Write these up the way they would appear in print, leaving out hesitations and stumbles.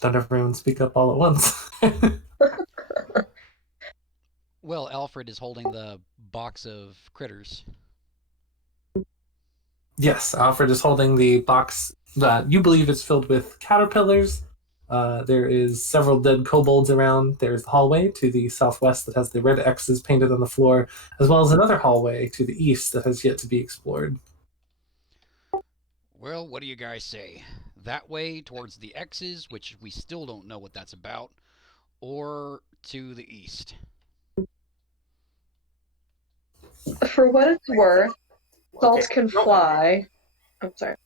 Don't everyone speak up all at once. Well, Alfred is holding the box of critters. Yes, Alfred is holding the box that you believe is filled with caterpillars. There is several dead kobolds around. There's the hallway to the southwest that has the red X's painted on the floor, as well as another hallway to the east that has yet to be explored. Well, what do you guys say? That way towards the X's, which we still don't know what that's about, or to the east? For what it's worth, Okay. salts can fly. I'm sorry.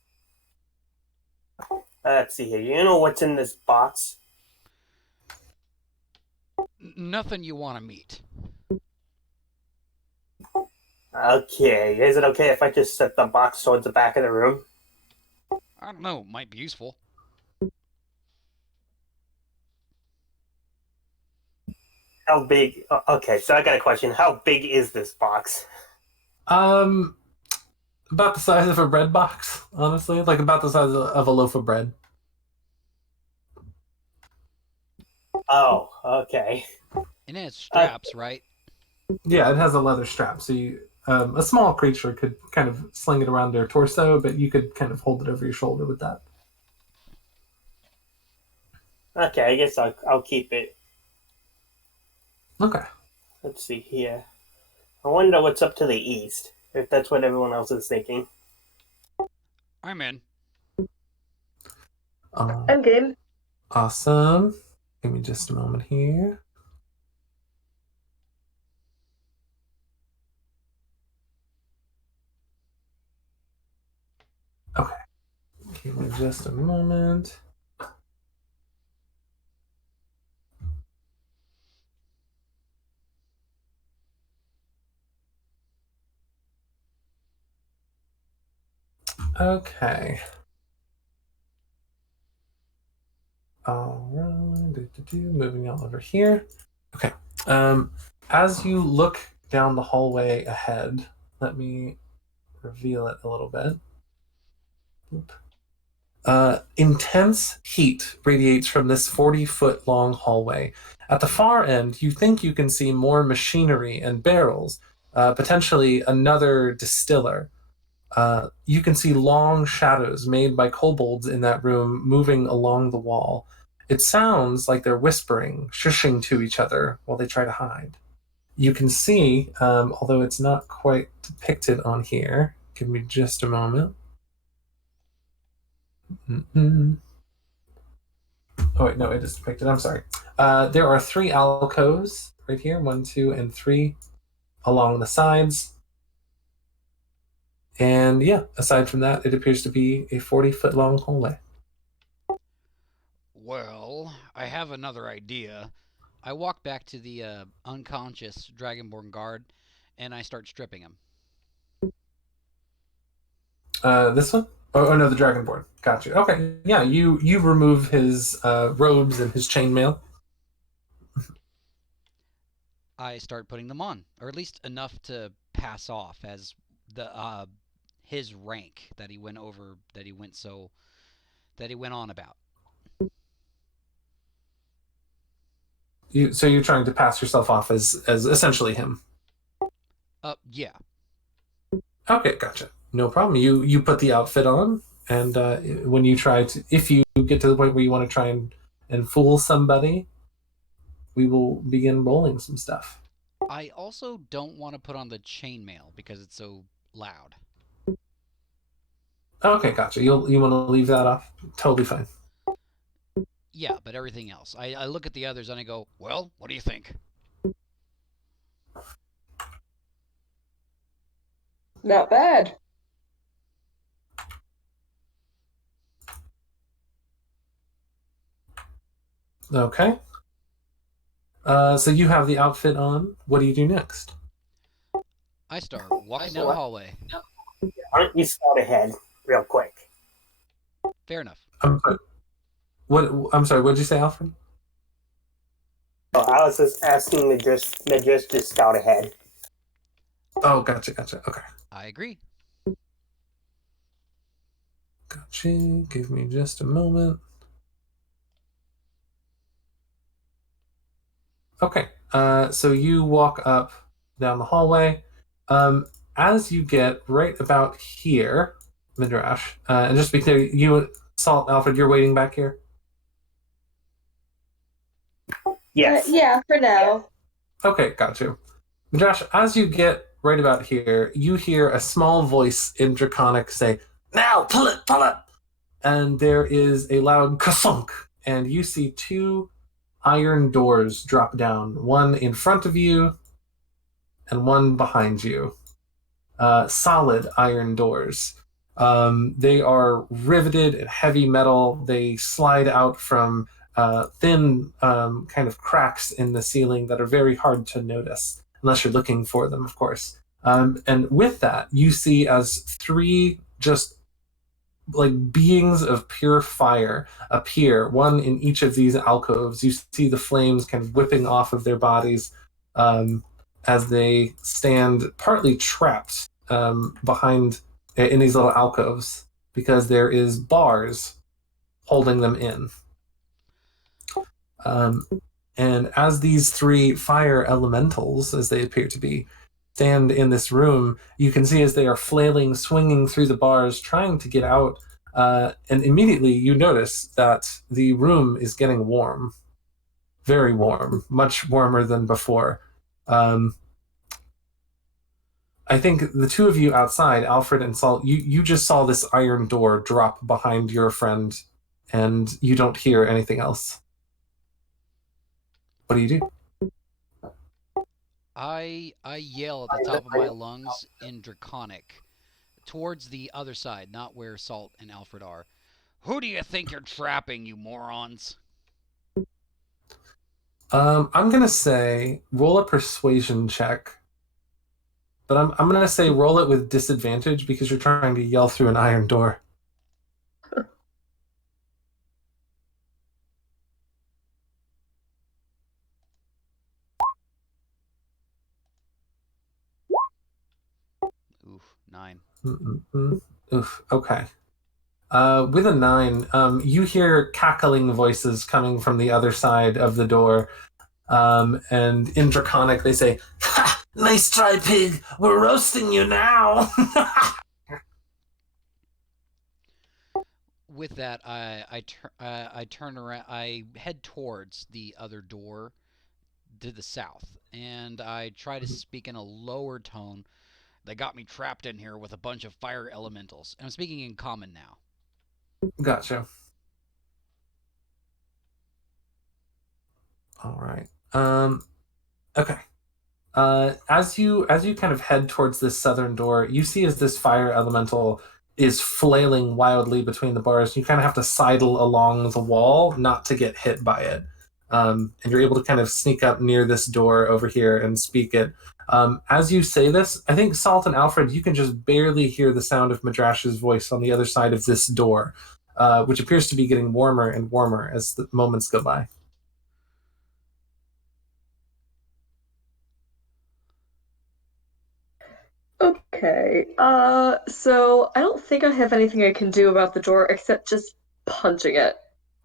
Let's see here. You know what's in this box? Nothing you want to meet. Okay. Is it okay if I just set the box towards the back of the room? I don't know, might be useful. How big? Okay, so I got a question. How big is this box? Um, about the size of a bread box, honestly, like about the size of a loaf of bread. Oh, okay. And it has straps, right? Yeah, it has a leather strap, so a small creature could kind of sling it around their torso, but you could kind of hold it over your shoulder with that. Okay, I guess I'll keep it. Okay. Let's see here. I wonder what's up to the east, if that's what everyone else is thinking. I'm in. I'm game. Awesome. Give me just a moment here. Okay. Give me just a moment. Okay. All right. Moving on over here. Okay. As you look down the hallway ahead, let me reveal it a little bit. Intense heat radiates from this 40-foot long hallway. At the far end, you think you can see more machinery and barrels, potentially another distiller. You can see long shadows made by kobolds in that room moving along the wall. It sounds like they're whispering, shushing to each other while they try to hide. You can see, although it's not quite depicted on here, give me just a moment. Mm-mm. Oh, wait, no, it is depicted. I'm sorry. There are 3 alcoves right here 1, 2, and 3 along the sides. And yeah, aside from that, it appears to be a 40-foot long hallway. Well, I have another idea. I walk back to the unconscious Dragonborn guard, and I start stripping him. This one? Oh, no, the Dragonborn. Gotcha. Okay, yeah, you remove his robes and his chainmail. I start putting them on, or at least enough to pass off as the his rank that he went over, that he went on about. So you're trying to pass yourself off as essentially him. Yeah. Okay, gotcha. No problem. You put the outfit on, and when you try to, if you get to the point where you want to try and fool somebody, we will begin rolling some stuff. I also don't want to put on the chainmail because it's so loud. Okay, gotcha. You want to leave that off? Totally fine. Yeah, but everything else. I look at the others and I go, well, what do you think? Not bad. Okay. So you have the outfit on. What do you do next? I start walking down the hallway. Why don't you start ahead real quick? Fair enough. I'm sorry. I'm sorry. What did you say, Alfred? Oh, I was just asking Medrash to scout ahead. Oh, gotcha. Okay. I agree. Gotcha. Give me just a moment. Okay. So you walk up down the hallway. As you get right about here, Midrash, and just to be clear, you, Salt, Alfred, you're waiting back here? Yes. Yeah, for now. Okay, got you. Midrash, as you get right about here, you hear a small voice in Draconic say, "Now, pull it, pull it!" And there is a loud ka-thunk, and you see two iron doors drop down, one in front of you and one behind you. Solid iron doors. They are riveted in heavy metal. They slide out from thin kind of cracks in the ceiling that are very hard to notice, unless you're looking for them, of course. And with that, you see as three just like beings of pure fire appear, one in each of these alcoves. You see the flames kind of whipping off of their bodies as they stand partly trapped behind in these little alcoves because there is bars holding them in. And as these three fire elementals, as they appear to be, stand in this room, you can see as they are flailing, swinging through the bars, trying to get out. And immediately you notice that the room is getting warm. Very warm, much warmer than before. I think the two of you outside, Alfred and Salt, you just saw this iron door drop behind your friend, and you don't hear anything else. What do you do? I yell at the top of my lungs in Draconic, towards the other side, not where Salt and Alfred are. Who do you think you're trapping, you morons? I'm gonna say roll a persuasion check, but I'm gonna say roll it with disadvantage because you're trying to yell through an iron door. Oof, 9. Oof. Okay. With a 9, you hear cackling voices coming from the other side of the door. And in Draconic, they say, "Ha! Nice try, pig! We're roasting you now!" With that, I turn around. I head towards the other door to the south, and I try to speak in a lower tone. They got me trapped in here with a bunch of fire elementals. And I'm speaking in common now. Gotcha. All right. Okay. As you kind of head towards this southern door, you see as this fire elemental is flailing wildly between the bars. You kind of have to sidle along the wall not to get hit by it. And you're able to kind of sneak up near this door over here and speak it. As you say this, I think Salt and Alfred, you can just barely hear the sound of Medrash's voice on the other side of this door, which appears to be getting warmer and warmer as the moments go by. Okay. So I don't think I have anything I can do about the door except just punching it.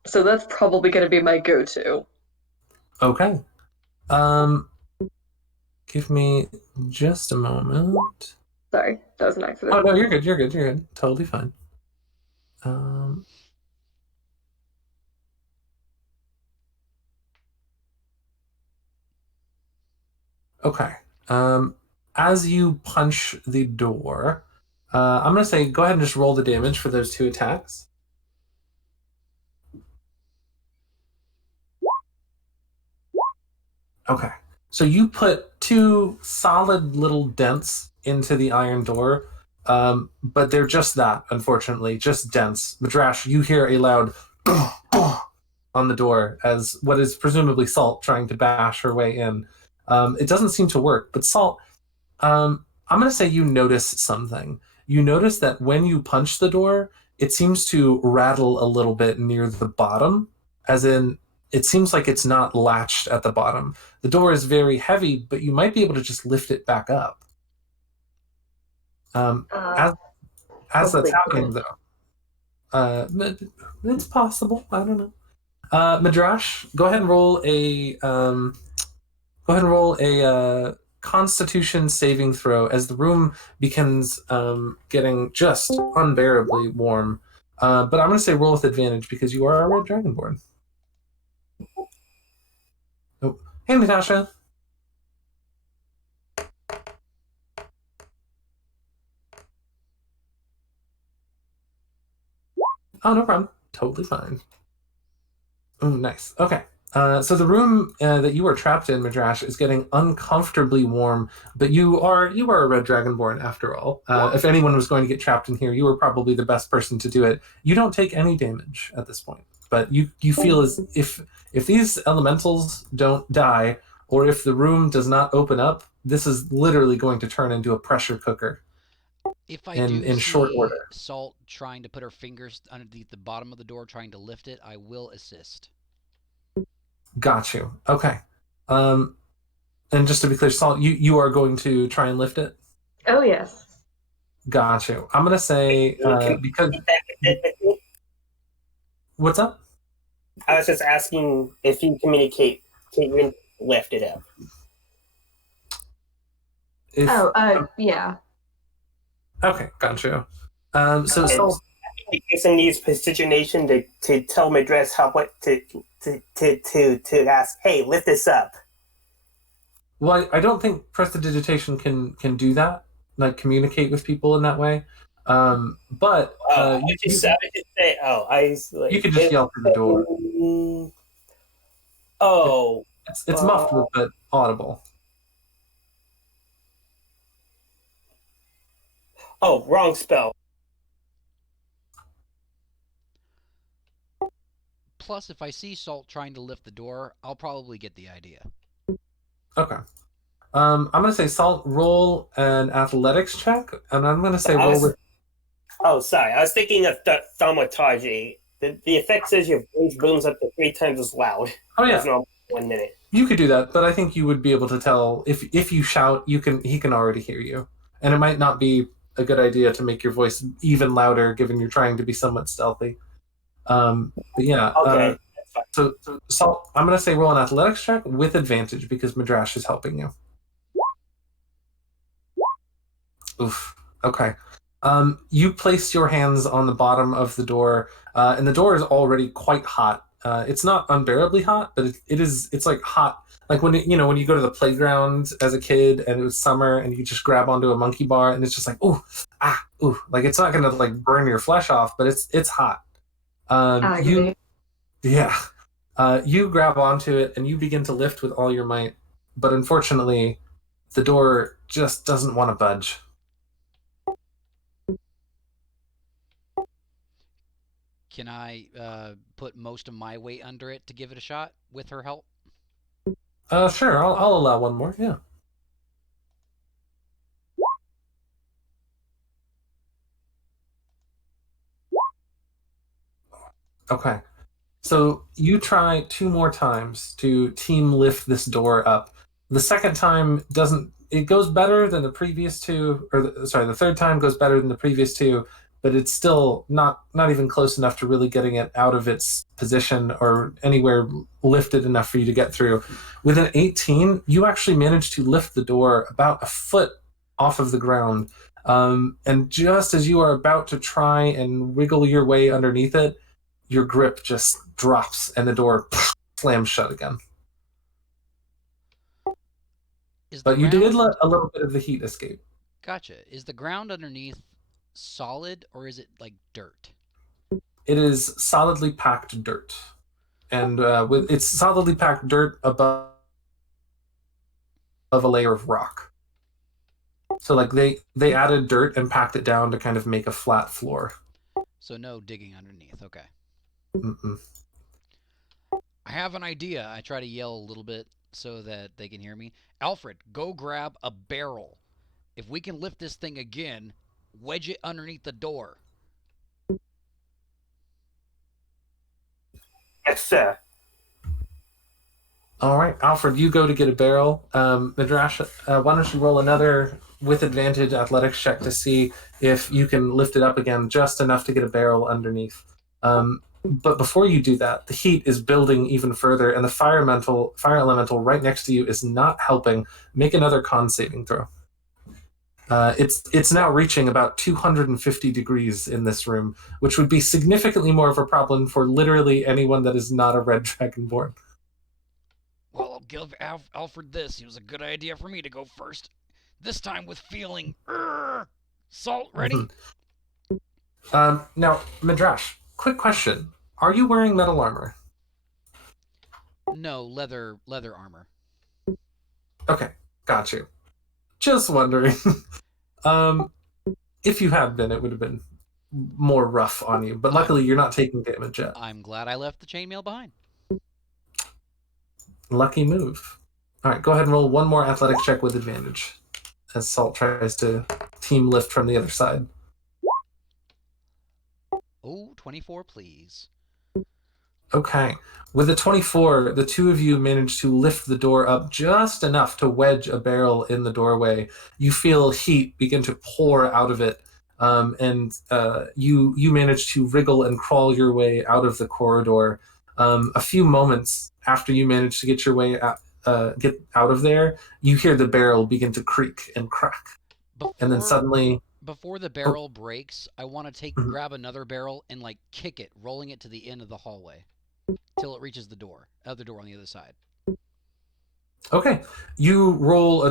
So that's probably going to be my go-to. Okay. Give me just a moment. Sorry, that was an accident. Oh no, you're good. You're good. You're good. Totally fine. Okay. As you punch the door, I'm gonna say go ahead and just roll the damage for those two attacks. Okay. So you put two solid little dents into the iron door, but they're just that, unfortunately, just dents. Medrash, you hear a loud on the door as what is presumably Salt trying to bash her way in. It doesn't seem to work, but Salt, I'm going to say you notice something. You notice that when you punch the door, it seems to rattle a little bit near the bottom, as in it seems like it's not latched at the bottom. The door is very heavy, but you might be able to just lift it back up. As that's happening, though, it's possible. I don't know. Medrash, go ahead and roll a Go ahead and roll a Constitution saving throw as the room begins getting just unbearably warm. But I'm going to say roll with advantage because you are a red dragonborn. Oh. Hey, Natasha. Oh, no problem. Totally fine. Oh, nice. Okay. So the room that you are trapped in, Medrash, is getting uncomfortably warm, but you are a red dragonborn after all. If anyone was going to get trapped in here, you were probably the best person to do it. You don't take any damage at this point, but you feel as if these elementals don't die, or if the room does not open up, this is literally going to turn into a pressure cooker. If I in do short see order. Salt trying to put her fingers underneath the bottom of the door, trying to lift it, I will assist. Got you. Okay. And just to be clear, Salt, you are going to try and lift it? Oh, yes. Got you. I'm going to say, because... What's up? I was just asking if you communicate, can you lift it up? Yeah. Okay, got you. So using these positionation to tell Medrash what to ask, hey, lift this up. Well, I don't think prestidigitation can do that, like communicate with people in that way. But you could just yell through the door. It's muffled but audible. Oh, wrong spell. Plus, if I see Salt trying to lift the door, I'll probably get the idea. Okay. I'm going to say Salt, roll an athletics check, and I'm going to say roll with... Oh, sorry. I was thinking of thaumaturgy. The effect says your voice booms up to 3 times as loud. Oh, yeah. As normal 1 minute. You could do that, but I think you would be able to tell if you shout, he can already hear you. And it might not be a good idea to make your voice even louder, given you're trying to be somewhat stealthy. But yeah. Okay. So Salt, I'm going to say roll an athletics check with advantage because Medrash is helping you. Oof. Okay. You place your hands on the bottom of the door, and the door is already quite hot. It's not unbearably hot, but it's like hot. Like when you go to the playground as a kid and it was summer and you just grab onto a monkey bar and it's just like ooh, like it's not gonna like burn your flesh off, but it's hot. You grab onto it and you begin to lift with all your might, but unfortunately, the door just doesn't want to budge. Can I put most of my weight under it to give it a shot with her help? Sure. I'll allow one more. Yeah. Okay. So you try 2 more times to team lift this door up. The second time it goes better than the previous 2, the third time goes better than the previous 2, but it's still not even close enough to really getting it out of its position or anywhere lifted enough for you to get through. With an 18, you actually manage to lift the door about a foot off of the ground. And just as you are about to try and wiggle your way underneath it, your grip just drops and the door slams shut again. But you did let a little bit of the heat escape. Gotcha. Is the ground underneath solid or is it like dirt? It is solidly packed dirt. And it's solidly packed dirt above a layer of rock. So like they added dirt and packed it down to kind of make a flat floor. So no digging underneath. Okay. Mm-mm. I have an idea. I try to yell a little bit so that they can hear me. Alfred, go grab a barrel. If we can lift this thing again, wedge it underneath the door. Yes, sir. All right, Alfred, you go to get a barrel. Medrash, why don't you roll another with advantage athletics check to see if you can lift it up again just enough to get a barrel underneath. But before you do that, the heat is building even further, and the fire elemental right next to you is not helping. Make another con saving throw. It's now reaching about 250 degrees in this room, which would be significantly more of a problem for literally anyone that is not a red dragonborn. Well, I'll give Alfred this. It was a good idea for me to go first. This time with feeling. Salt ready? Now, Medrash, quick question. Are you wearing metal armor? No, leather armor. Okay, got you. Just wondering. If you had been, it would have been more rough on you. But luckily, you're not taking damage yet. I'm glad I left the chainmail behind. Lucky move. All right, go ahead and roll one more athletic check with advantage as Salt tries to team lift from the other side. Oh, 24, please. Okay. With a 24, the two of you manage to lift the door up just enough to wedge a barrel in the doorway. You feel heat begin to pour out of it, and you manage to wriggle and crawl your way out of the corridor. A few moments after you manage to get your way get out of there, you hear the barrel begin to creak and crack. And then suddenly... Before the barrel breaks, I want to grab another barrel and like kick it, rolling it to the end of the hallway till it reaches the other door on the other side. Okay, you roll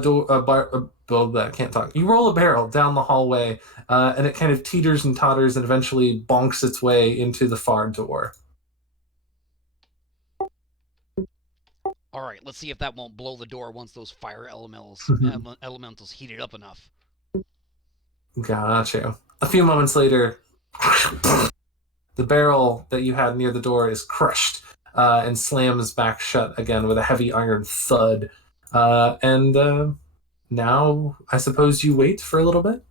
can't talk. You roll a barrel down the hallway, and it kind of teeters and totters and eventually bonks its way into the far door. All right, let's see if that won't blow the door once those fire elementals heat it up enough. Gotcha. A few moments later, the barrel that you had near the door is crushed and slams back shut again with a heavy iron thud. Now, I suppose you wait for a little bit.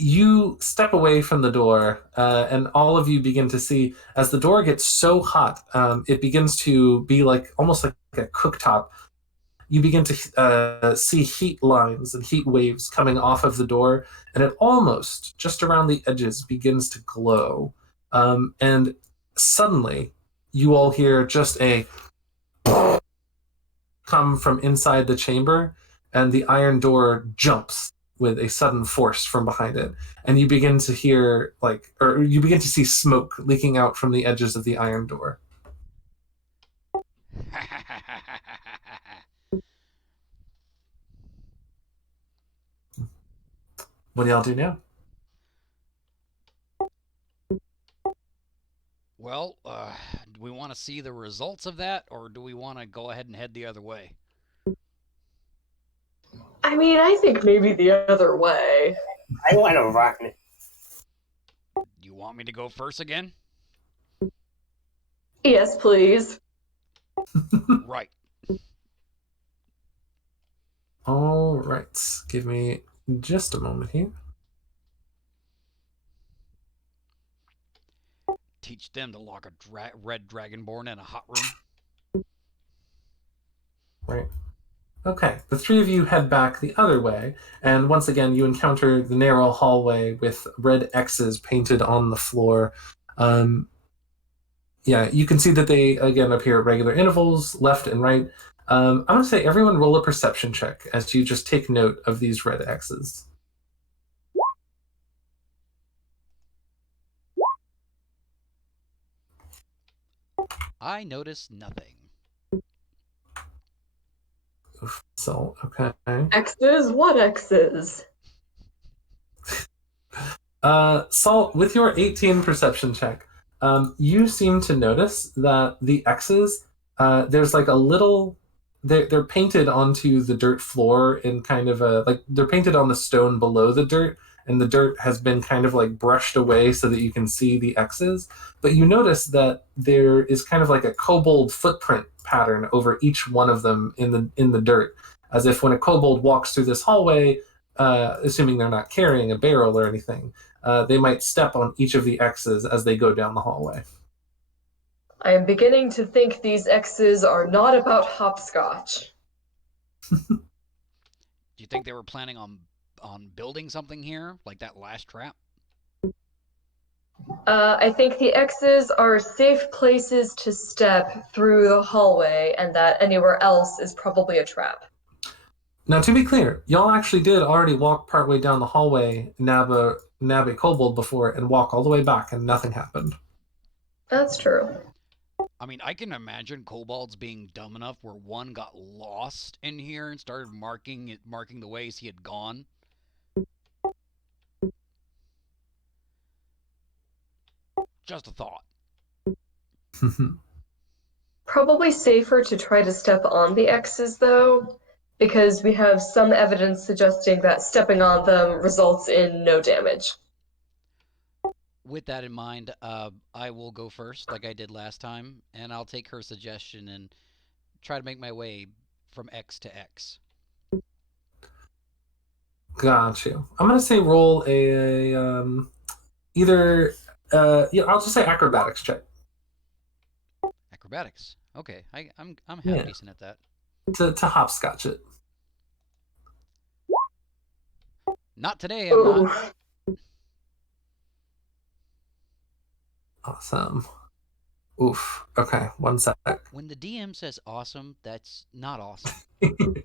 You step away from the door, and all of you begin to see, as the door gets so hot, it begins to be almost like a cooktop. You begin to see heat lines and heat waves coming off of the door, and it almost, just around the edges, begins to glow. And suddenly, you all hear just a come from inside the chamber, and the iron door jumps with a sudden force from behind it. And you begin to hear, you begin to see smoke leaking out from the edges of the iron door. What do y'all do now? Well, do we want to see the results of that, or do we want to go ahead and head the other way? I mean, I think maybe the other way. I want to run. You want me to go first again? Yes, please. Right. All right. Give me just a moment here. Teach them to lock a red dragonborn in a hot room. Right. Okay, the three of you head back the other way, and once again you encounter the narrow hallway with red X's painted on the floor. You can see that they, again, appear at regular intervals, left and right. I'm going to say everyone roll a perception check as you just take note of these red X's. I notice nothing. So, okay. X's? What X's? Salt, with your 18 perception check, you seem to notice that the X's, there's like a little... They're painted onto the dirt floor in kind of they're painted on the stone below the dirt, and the dirt has been kind of like brushed away so that you can see the X's. But you notice that there is kind of like a kobold footprint pattern over each one of them in the dirt, as if when a kobold walks through this hallway, assuming they're not carrying a barrel or anything, they might step on each of the X's as they go down the hallway. I am beginning to think these X's are not about hopscotch. Do you think they were planning on building something here, like that last trap? I think the X's are safe places to step through the hallway, and that anywhere else is probably a trap. Now, to be clear, y'all actually did already walk partway down the hallway, nab a kobold before, and walk all the way back, and nothing happened. That's true. I mean, I can imagine kobolds being dumb enough where one got lost in here and started marking the ways he had gone. Just a thought. Probably safer to try to step on the X's, though, because we have some evidence suggesting that stepping on them results in no damage. With that in mind, I will go first, like I did last time, and I'll take her suggestion and try to make my way from X to X. Got you. I'm gonna say roll a either I'll just say acrobatics check Acrobatics. Okay, I'm half Yeah. decent at that. to hopscotch it. Not today, I'm not. Oof. Awesome. Oof. Okay, one sec. When the DM says awesome, that's not awesome. When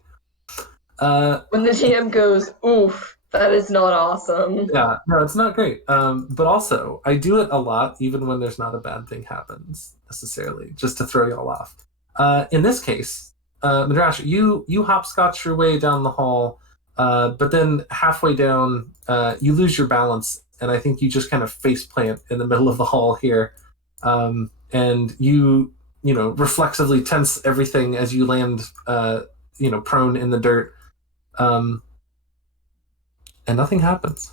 the DM goes, oof, that is not awesome. Yeah, no, it's not great. But also, I do it a lot, even when there's not a bad thing happens necessarily, just to throw y'all off. In this case, Medash, you hopscotch your way down the hall, but then halfway down, you lose your balance, and I think you just kind of face plant in the middle of the hall here, and you reflexively tense everything as you land, prone in the dirt. And nothing happens.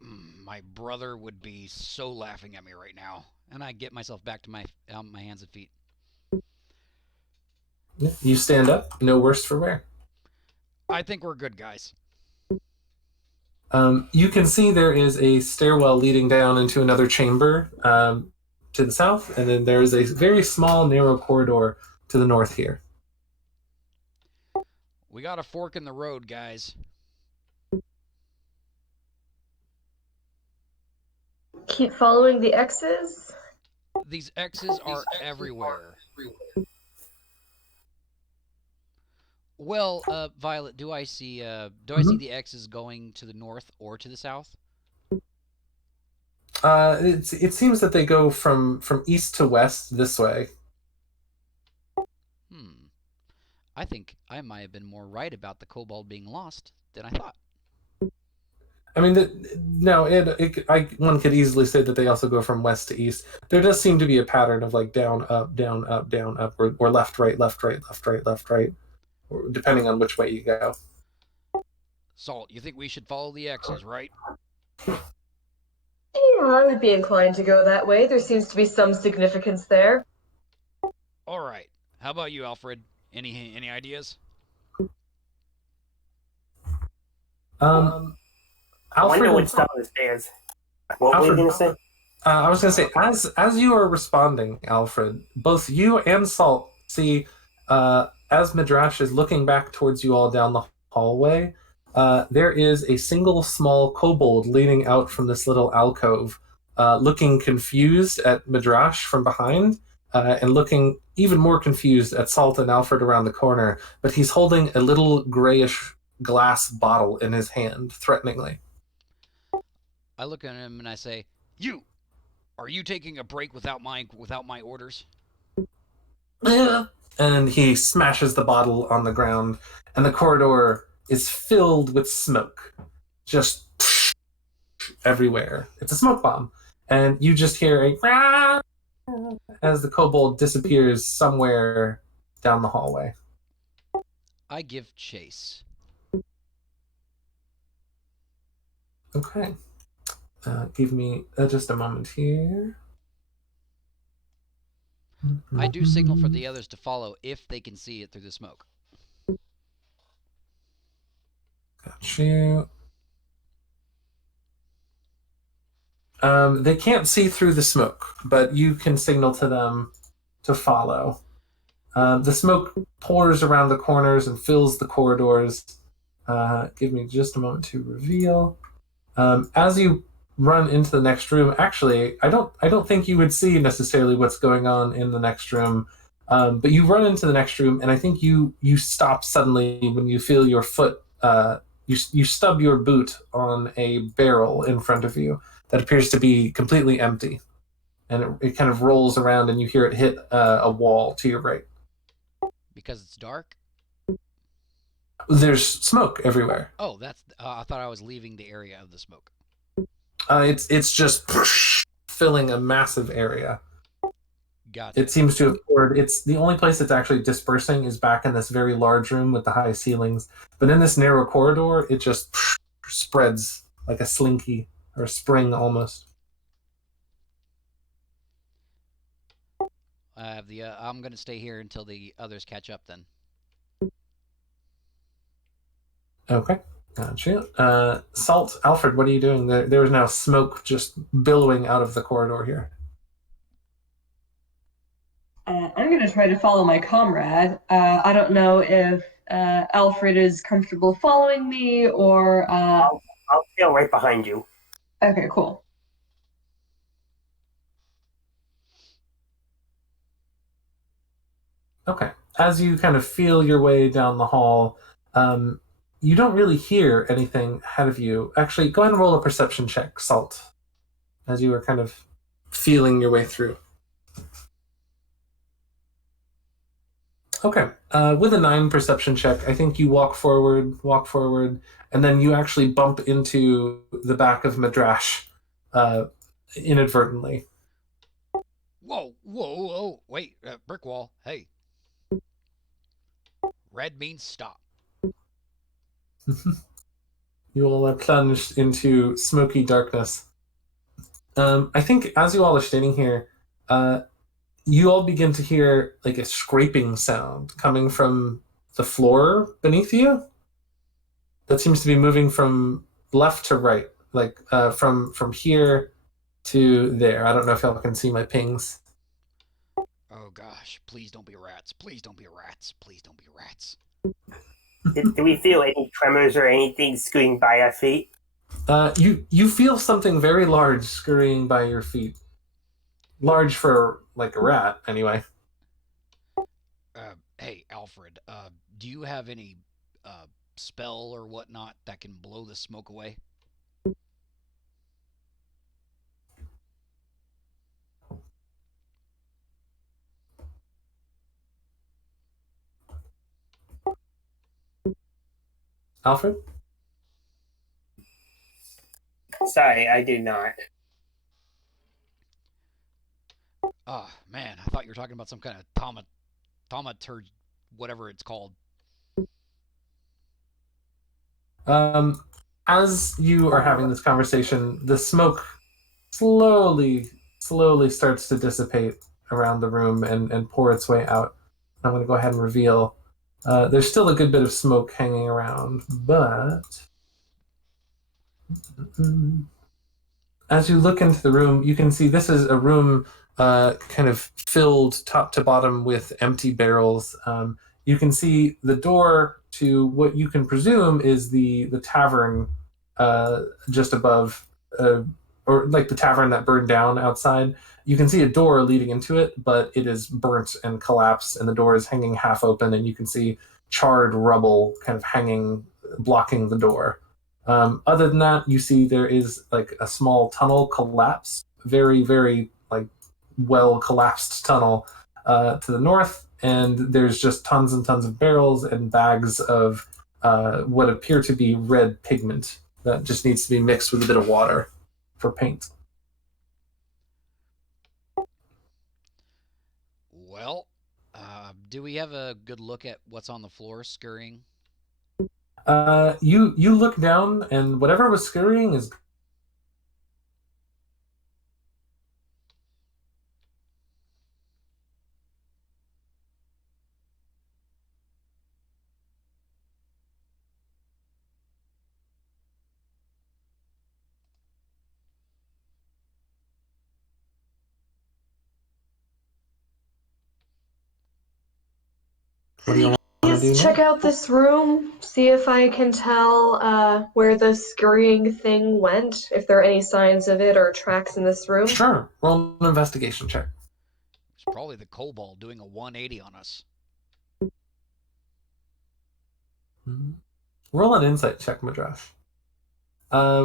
My brother would be so laughing at me right now, and I get myself back to my hands and feet. You stand up, no worse for wear. I think we're good, guys. You can see there is a stairwell leading down into another chamber to the south, and then there is a very small, narrow corridor to the north here. We got a fork in the road, guys. Keep following the X's? These X's are everywhere. Well, Violet, do I see the X's going to the north or to the south? It seems that they go from east to west this way. I think I might have been more right about the kobold being lost than I thought. I mean, one could easily say that they also go from west to east. There does seem to be a pattern of like down, up, down, up, down, up, or left, right, left, right, left, right, left, right, depending on which way you go. Salt, you think we should follow the X's, right? Yeah, I would be inclined to go that way. There seems to be some significance there. All right. How about you, Alfred? Any ideas? Alfred, I wonder which style this is. What were you going to say? I was going to say, as you are responding, Alfred, both you and Salt see, as Medrash is looking back towards you all down the hallway, there is a single small kobold leaning out from this little alcove, looking confused at Medrash from behind, and looking even more confused at Salt and Alfred around the corner. But he's holding a little grayish glass bottle in his hand, threateningly. I look at him and I say, "You, are you taking a break without my orders?" And he smashes the bottle on the ground, and the corridor is filled with smoke, just everywhere. It's a smoke bomb, and you just hear a as the kobold disappears somewhere down the hallway. I give chase. Okay. Give me just a moment here. I do signal for the others to follow if they can see it through the smoke. Got you. They can't see through the smoke, but you can signal to them to follow. The smoke pours around the corners and fills the corridors. Give me just a moment to reveal. As you run into the next room, actually, I don't think you would see necessarily what's going on in the next room. But you run into the next room, and I think you stop suddenly when you feel your foot. You stub your boot on a barrel in front of you that appears to be completely empty, and it kind of rolls around, and you hear it hit a wall to your right. Because it's dark? There's smoke everywhere. Oh, that's. I thought I was leaving the area of the smoke. It's just filling a massive area. Gotcha. It seems to have poured. It's the only place it's actually dispersing is back in this very large room with the high ceilings. But in this narrow corridor, it just spreads like a slinky or a spring almost. I'm gonna stay here until the others catch up. Then. Okay, gotcha. Salt, Alfred, what are you doing? There is now smoke just billowing out of the corridor here. I'm going to try to follow my comrade. I don't know if Alfred is comfortable following me or. I'll stay right behind you. Okay, cool. Okay. As you kind of feel your way down the hall, you don't really hear anything ahead of you. Actually, go ahead and roll a perception check, Salt, as you are kind of feeling your way through. Okay. With a 9 perception check, I think you walk forward, and then you actually bump into the back of Medrash inadvertently. Whoa! Wait, brick wall. Hey. Red means stop. You all are plunged into smoky darkness. I think as you all are standing here, you all begin to hear like a scraping sound coming from the floor beneath you. That seems to be moving from left to right, like from here to there. I don't know if y'all can see my pings. Oh gosh! Please don't be rats! Please don't be rats! Please don't be rats! Do we feel any tremors or anything scooting by our feet? You feel something very large scurrying by your feet. Large for like a rat, anyway. Hey, Alfred. Do you have any spell or whatnot that can blow the smoke away? Alfred? Sorry, I do not. Oh man, I thought you were talking about some kind of thaumaturg, whatever it's called. As you are having this conversation, the smoke slowly starts to dissipate around the room and pour its way out. I'm going to go ahead and reveal there's still a good bit of smoke hanging around, but as you look into the room, you can see this is a room kind of filled top to bottom with empty barrels. You can see the door to what you can presume is the tavern just above, or like the tavern that burned down outside. You can see a door leading into it, but it is burnt and collapsed, and the door is hanging half open, and you can see charred rubble kind of hanging, blocking the door. Other than that, you see there is like a small tunnel collapse, very, very like well collapsed tunnel to the north, and there's just tons and tons of barrels and bags of what appear to be red pigment that just needs to be mixed with a bit of water for paint. Well, do we have a good look at what's on the floor scurrying? You look down, and whatever was scurrying is. What do you want to just check out this room, see if I can tell where the scurrying thing went, if there are any signs of it or tracks in this room? Sure. Roll an investigation check. It's probably the kobold doing a 180 on us. Roll an insight check, Medrash.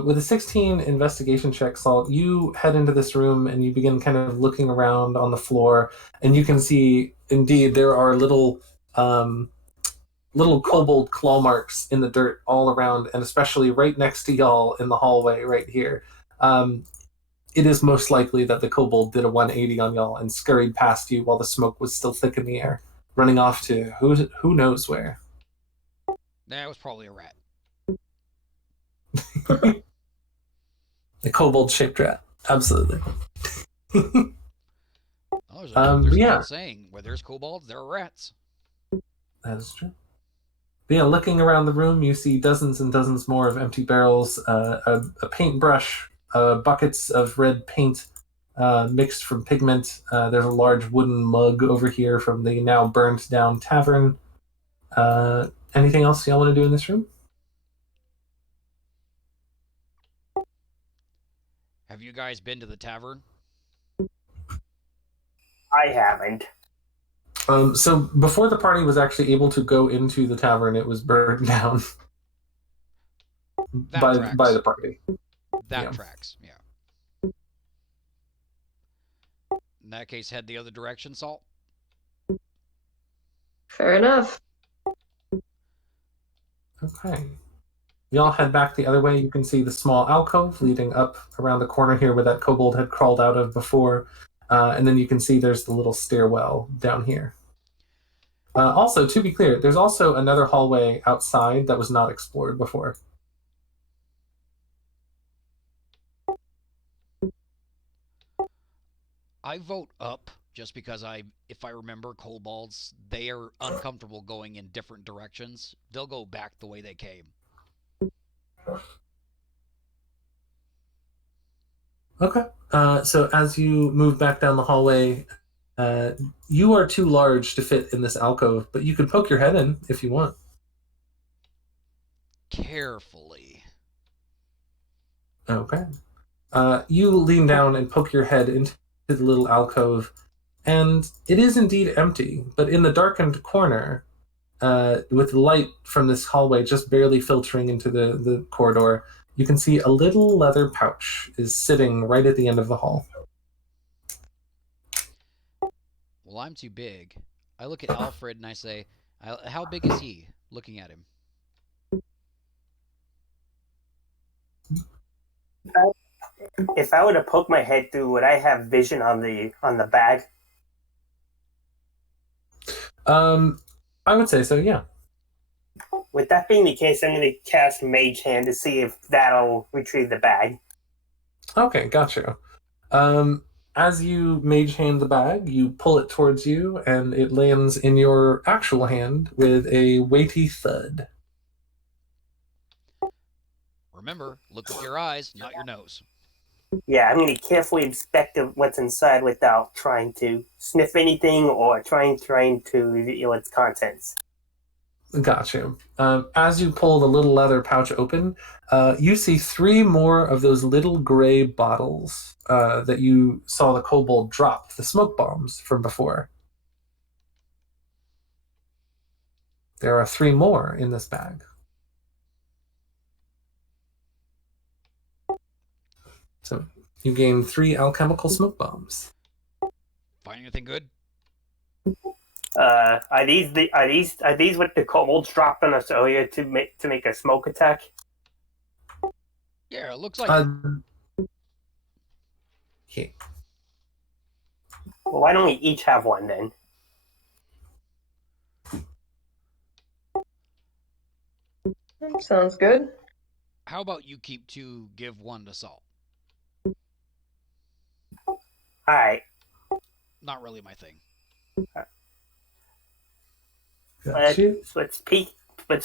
With a 16 investigation check, Salt, you head into this room and you begin kind of looking around on the floor, and you can see, indeed, there are little kobold claw marks in the dirt all around, and especially right next to y'all in the hallway right here. It is most likely that the kobold did a 180 on y'all and scurried past you while the smoke was still thick in the air, running off to who knows where. That was probably a rat. A kobold-shaped rat. Absolutely. Oh, there's an yeah. old saying, where there's kobolds, there are rats. That is true. But yeah, looking around the room, you see dozens and dozens more of empty barrels, a paintbrush, buckets of red paint mixed from pigment. There's a large wooden mug over here from the now burned down tavern. Anything else y'all want to do in this room? Have you guys been to the tavern? I haven't. So before the party was actually able to go into the tavern, it was burned down by the party. That tracks, yeah. In that case, head the other direction, Salt. Fair enough. Okay. Y'all head back the other way. You can see the small alcove leading up around the corner here where that kobold had crawled out of before. And then you can see there's the little stairwell down here. Also, to be clear, there's also another hallway outside that was not explored before. I vote up just because if I remember kobolds, they are uncomfortable going in different directions. They'll go back the way they came. Okay. So as you move back down the hallway, you are too large to fit in this alcove, but you can poke your head in if you want. Carefully. Okay. You lean down and poke your head into the little alcove, and it is indeed empty, but in the darkened corner, with light from this hallway just barely filtering into the corridor, you can see a little leather pouch is sitting right at the end of the hall. Well, I'm too big. I look at Alfred and I say, how big is he? Looking at him. If I were to poke my head through, would I have vision on the bag? I would say so, yeah. With that being the case, I'm going to cast Mage Hand to see if that'll retrieve the bag. Okay, gotcha. As you mage hand the bag, you pull it towards you, and it lands in your actual hand with a weighty thud. Remember, look with your eyes, not your nose. Yeah, I'm going to carefully inspect what's inside without trying to sniff anything or trying to reveal its contents. Gotcha. As you pull the little leather pouch open, you see 3 more of those little gray bottles that you saw the kobold drop, the smoke bombs from before. There are 3 more in this bag. So you gain 3 alchemical smoke bombs. Find anything good? Are these what the kobolds dropped on us earlier to make a smoke attack? Yeah, it looks like. Okay. Well, why don't we each have one then? Sounds good. How about you keep 2, give 1 to Salt? All right. Not really my thing. Let's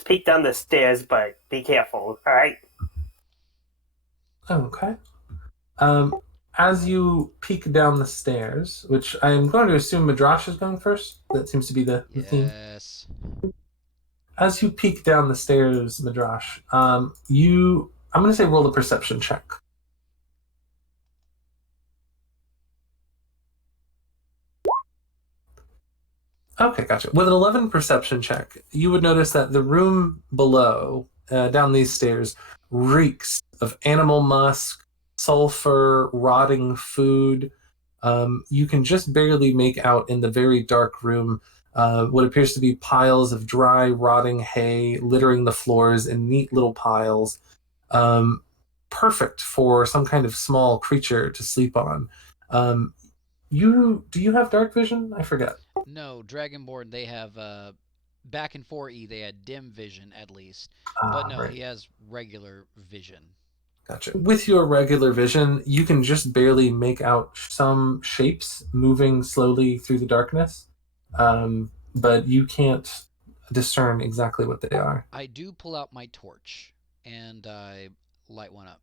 peek down the stairs, but be careful. All right. Okay. As you peek down the stairs, which I am going to assume Medrash is going first. That seems to be the theme. Yes. As you peek down the stairs, Medrash, I'm going to say roll a perception check. Okay, gotcha. With an 11 perception check, you would notice that the room below, down these stairs, reeks of animal musk, sulfur, rotting food. You can just barely make out in the very dark room what appears to be piles of dry, rotting hay littering the floors in neat little piles. Perfect for some kind of small creature to sleep on. Do you have dark vision? I forget. No, Dragonborn, they have, back in 4E, they had dim vision at least. But no, Right. he has regular vision. Gotcha. With your regular vision, you can just barely make out some shapes moving slowly through the darkness, but you can't discern exactly what they are. I do pull out my torch, and I light one up.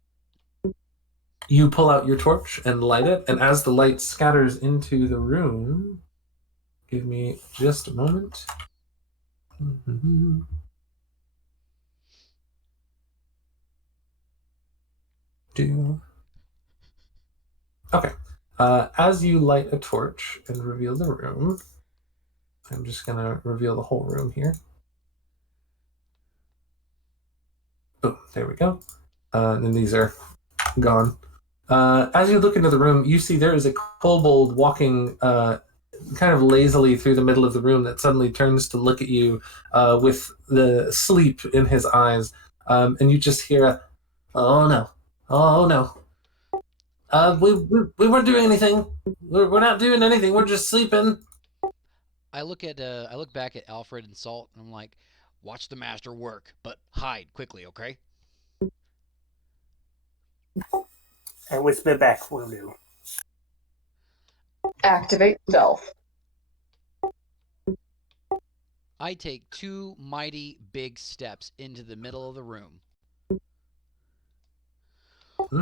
You pull out your torch and light it, and as the light scatters into the room, give me just a moment. Okay. As you light a torch and reveal the room, I'm just going to reveal the whole room here. Oh, there we go. And these are gone. As you look into the room, you see there is a kobold walking kind of lazily through the middle of the room that suddenly turns to look at you with the sleep in his eyes. And you just hear a, "Oh no, oh no. We weren't doing anything. We're not doing anything. We're just sleeping." I look back at Alfred and Salt, and I'm like, watch the master work, but hide quickly, okay? And whisper back, will do. Activate stealth. I take 2 mighty big steps into the middle of the room.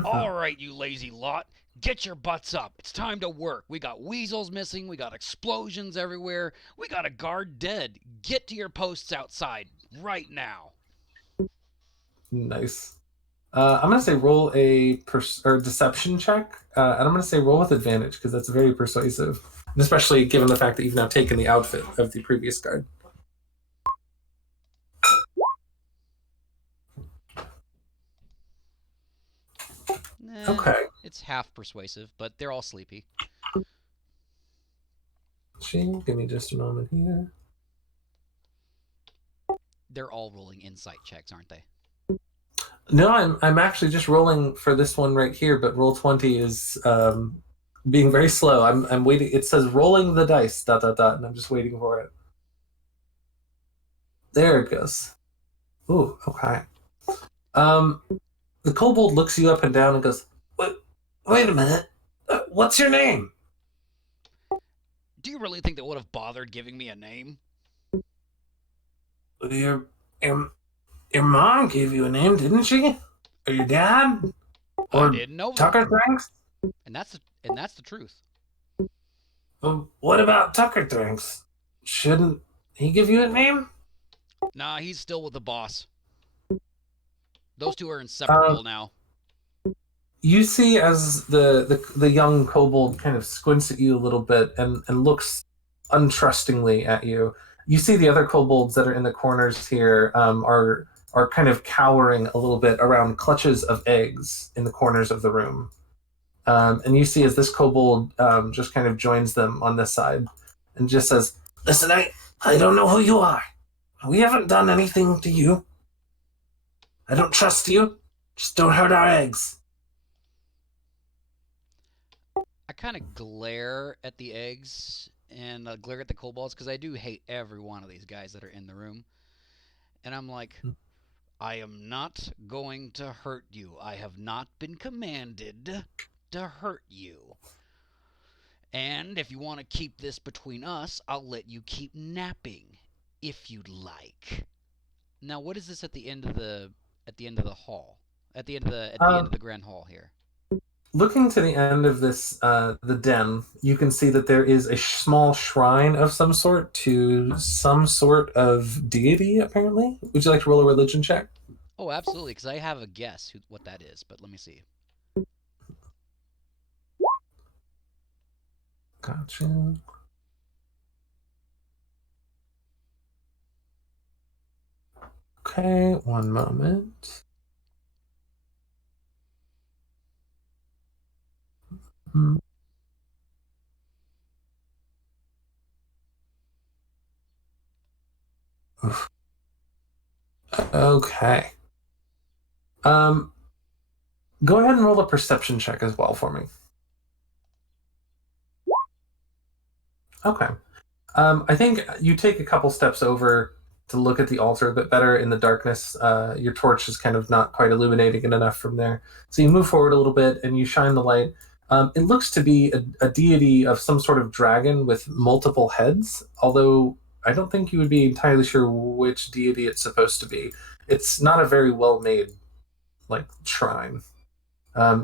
All right, you lazy lot. Get your butts up. It's time to work. We got weasels missing. We got explosions everywhere. We got a guard dead. Get to your posts outside right now. Nice. I'm going to say roll a deception check, and I'm going to say roll with advantage because that's very persuasive, especially given the fact that you've now taken the outfit of the previous guard. Okay. It's half persuasive, but they're all sleepy. Give me just a moment here. They're all rolling insight checks, aren't they? No, I'm actually just rolling for this one right here, but roll 20 is being very slow. I'm waiting. It says rolling the dice, ... and I'm just waiting for it. There it goes. Ooh, okay. The kobold looks you up and down and goes, Wait a minute. What's your name? Do you really think they would have bothered giving me a name? Your mom gave you a name, didn't she? Or your dad? Or I didn't know that. Tuckerthenx? And that's the truth. What about Tuckerthenx? Shouldn't he give you a name? Nah, he's still with the boss. Those two are inseparable now. You see as the young kobold kind of squints at you a little bit and looks untrustingly at you. You see the other kobolds that are in the corners here are kind of cowering a little bit around clutches of eggs in the corners of the room. And you see as this kobold just kind of joins them on this side and just says, "Listen, I don't know who you are. We haven't done anything to you. I don't trust you. Just don't hurt our eggs." I kind of glare at the eggs and glare at the kobolds because I do hate every one of these guys that are in the room. And I'm like, I am not going to hurt you. I have not been commanded to hurt you. And if you want to keep this between us, I'll let you keep napping if you'd like. Now, what is this at the end of the hall? At the end of the grand hall here? looking to the end of this, the den, you can see that there is a small shrine of some sort to some sort of deity, apparently. Would you like to roll a religion check? Oh, absolutely, because I have a guess what that is, but let me see. Gotcha. Okay, one moment. Hmm. Oof. Okay. Um, Go ahead and roll a perception check as well for me. Okay. I think you take a couple steps over to look at the altar a bit better in the darkness. Your torch is kind of not quite illuminating it enough from there. So you move forward a little bit and you shine the light. It looks to be a deity of some sort of dragon with multiple heads, although I don't think you would be entirely sure which deity it's supposed to be. It's not a very well made like shrine.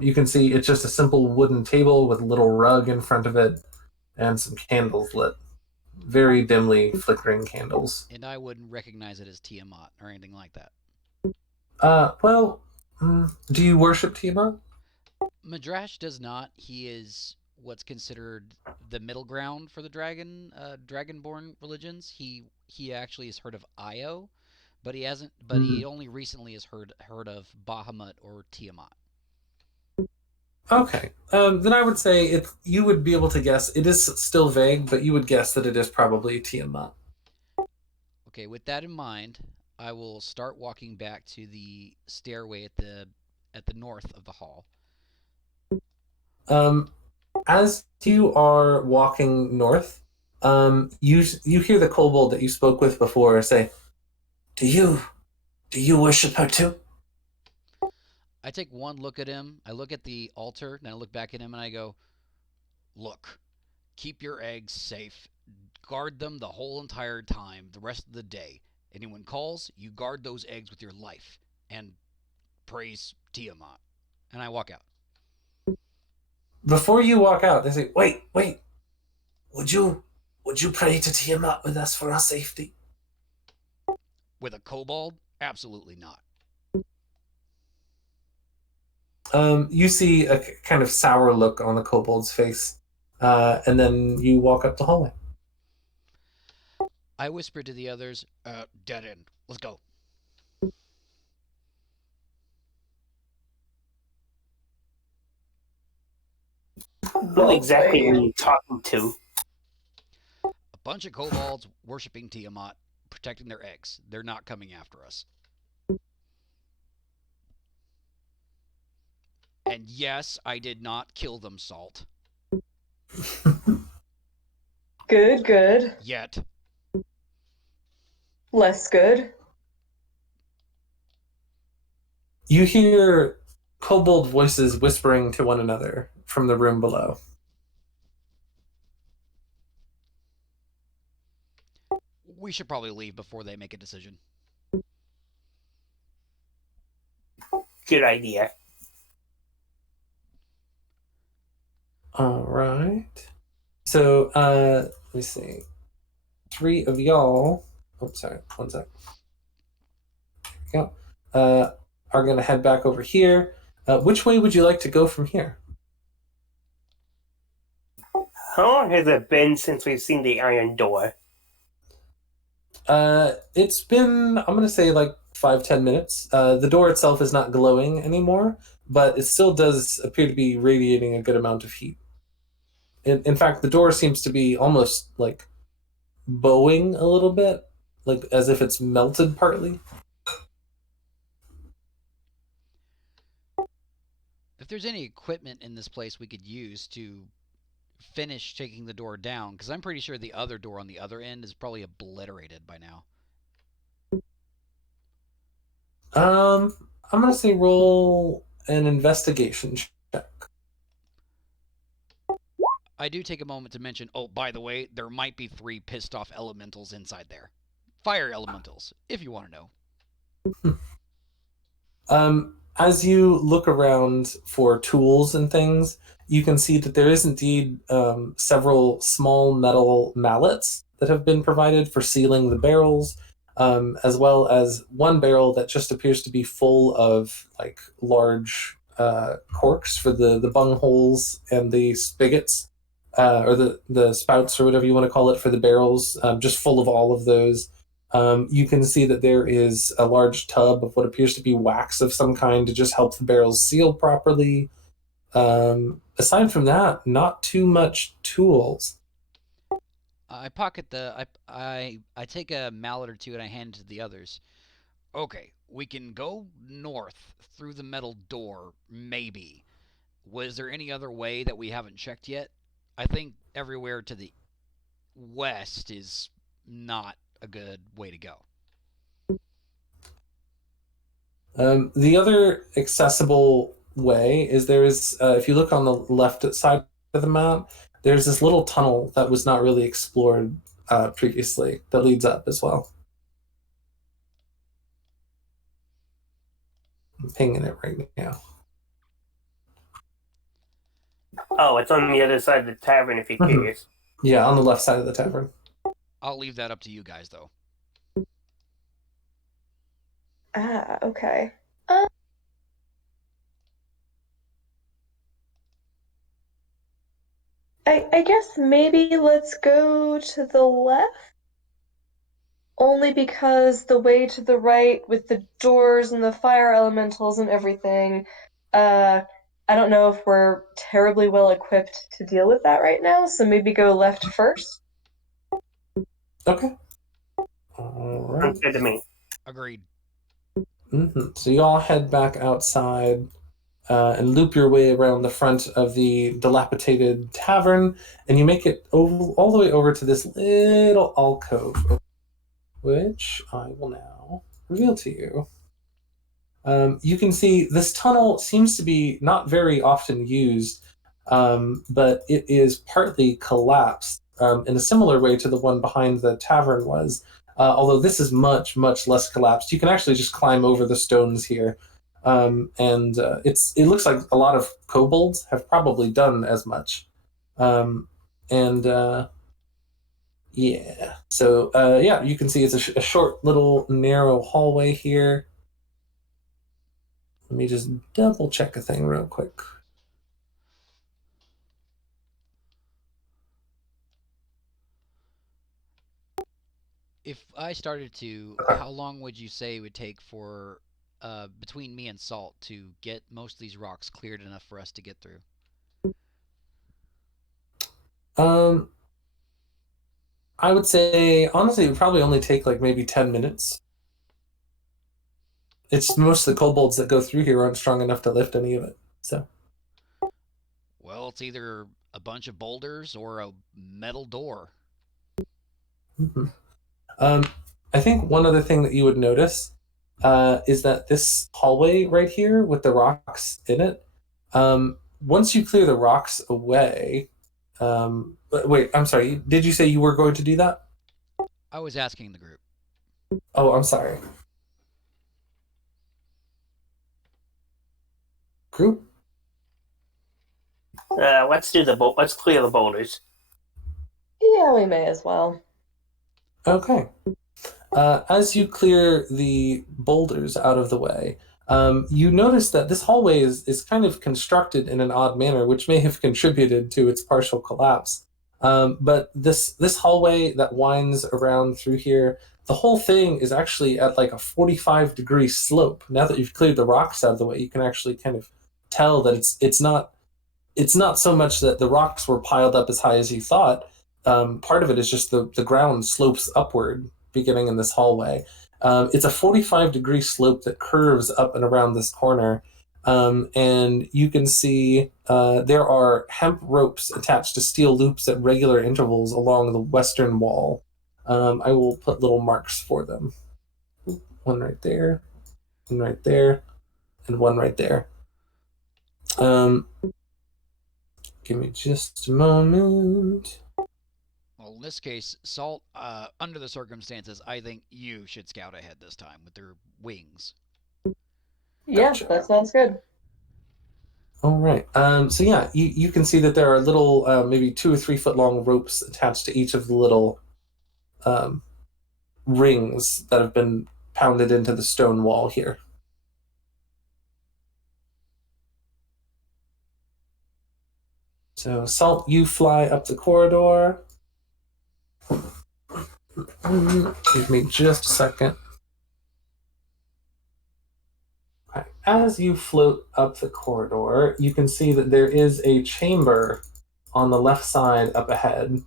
You can see it's just a simple wooden table with a little rug in front of it and some candles lit. Very dimly flickering candles. And I wouldn't recognize it as Tiamat or anything like that. Well, do you worship Tiamat? Medrash does not. He is what's considered the middle ground for the dragonborn religions. He actually has heard of Io, but he hasn't. But he only recently has heard of Bahamut or Tiamat. Okay, then I would say you would be able to guess. It is still vague, but you would guess that it is probably Tiamat. Okay, with that in mind, I will start walking back to the stairway at the north of the hall. As you are walking north, you hear the kobold that you spoke with before say, "Do you worship her too?" I take one look at him. I look at the altar, and I look back at him, and I go, "Look, keep your eggs safe. Guard them the whole entire time, the rest of the day. Anyone calls, you guard those eggs with your life. And praise Tiamat." And I walk out. Before you walk out, they say, "Wait. Would you pray to Tiamat with us for our safety?" With a kobold? Absolutely not. You see a kind of sour look on the kobold's face, and then you walk up the hallway. I whisper to the others, dead end. Let's go. Who exactly are you talking to? A bunch of kobolds worshipping Tiamat, protecting their eggs. They're not coming after us. And yes, I did not kill them, Salt. Good. Yet. Less good. You hear kobold voices whispering to one another from the room below. We should probably leave before they make a decision. Good idea. All right. So, let me see. 3 of y'all. Oh, sorry. One sec. There we go. Are going to head back over here. Which way would you like to go from here? How long has it been since we've seen the iron door? It's been, I'm going to say, like 5-10 minutes. The door itself is not glowing anymore, but it still does appear to be radiating a good amount of heat. In fact, the door seems to be almost like bowing a little bit, like as if it's melted partly. If there's any equipment in this place we could use to finish taking the door down, because I'm pretty sure the other door on the other end is probably obliterated by now. I'm gonna say roll an investigation check. I do take a moment to mention, oh, by the way, there might be 3 pissed off elementals inside there. Fire elementals, if you want to know. as you look around for tools and things, you can see that there is indeed several small metal mallets that have been provided for sealing the barrels, as well as one barrel that just appears to be full of like large corks for the bung holes and the spigots, or the spouts or whatever you want to call it for the barrels, just full of all of those. You can see that there is a large tub of what appears to be wax of some kind to just help the barrels seal properly. Aside from that, not too much tools. I pocket the. I take a mallet or two and I hand it to the others. Okay, we can go north through the metal door, maybe. Was there any other way that we haven't checked yet? I think everywhere to the west is not a good way to go. The other accessible way is there is, if you look on the left side of the map, there's this little tunnel that was not really explored previously that leads up as well. I'm pinging it right now. Oh, it's on the other side of the tavern if you're curious. Yeah, on the left side of the tavern. I'll leave that up to you guys, though. Ah, okay. I guess maybe let's go to the left. Only because the way to the right with the doors and the fire elementals and everything, I don't know if we're terribly well equipped to deal with that right now, so maybe go left first. Okay. All right. Sounds good to me. Agreed. So you all head back outside and loop your way around the front of the dilapidated tavern, and you make it all the way over to this little alcove, which I will now reveal to you. You can see this tunnel seems to be not very often used, but it is partly collapsed in a similar way to the one behind the tavern was. Although this is much, much less collapsed. You can actually just climb over the stones here. And it looks like a lot of kobolds have probably done as much. Yeah. So, yeah, you can see it's a short little narrow hallway here. Let me just double check a thing real quick. If I started to, how long would you say it would take for between me and Salt to get most of these rocks cleared enough for us to get through? I would say honestly, it would probably only take like maybe 10 minutes. It's most of the kobolds that go through here aren't strong enough to lift any of it. So, Well, it's either a bunch of boulders or a metal door. I think one other thing that you would notice is that this hallway right here with the rocks in it, once you clear the rocks away, wait, I'm sorry. Did you say you were going to do that? I was asking the group. Oh, I'm sorry. Group? Let's clear the boulders. Yeah, we may as well. Okay. As you clear the boulders out of the way, you notice that this hallway is kind of constructed in an odd manner, which may have contributed to its partial collapse. But this hallway that winds around through here, the whole thing is actually at like a 45-degree slope. Now that you've cleared the rocks out of the way, you can actually kind of tell that it's not so much that the rocks were piled up as high as you thought. Part of it is just the ground slopes upward beginning in this hallway. It's a 45-degree slope that curves up and around this corner. And you can see there are hemp ropes attached to steel loops at regular intervals along the western wall. I will put little marks for them. One right there, one right there, and one right there. Give me just a moment. Well, in this case, Salt, under the circumstances, I think you should scout ahead this time with their wings. Yeah, Gotcha. that sounds good. All right. So yeah, you can see that there are little, maybe 2 or 3 foot long ropes attached to each of the little um, rings that have been pounded into the stone wall here. So Salt, you fly up the corridor. Give me just a second. Okay. As you float up the corridor, you can see that there is a chamber on the left side up ahead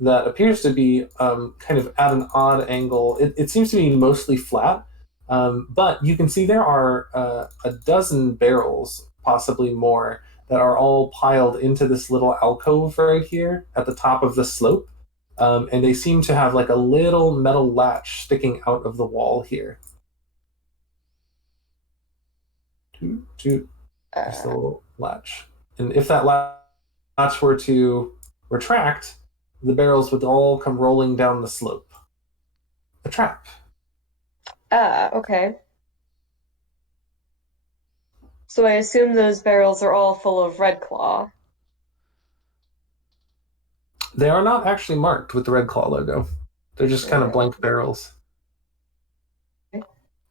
that appears to be kind of at an odd angle. It seems to be mostly flat, but you can see there are a dozen barrels, possibly more, that are all piled into this little alcove right here at the top of the slope. And they seem to have like a little metal latch sticking out of the wall here. Just a little latch. And if that latch were to retract, the barrels would all come rolling down the slope. A trap. Okay. So I assume those barrels are all full of Red Claw. They are not actually marked with the Red Claw logo. They're just kind of blank barrels.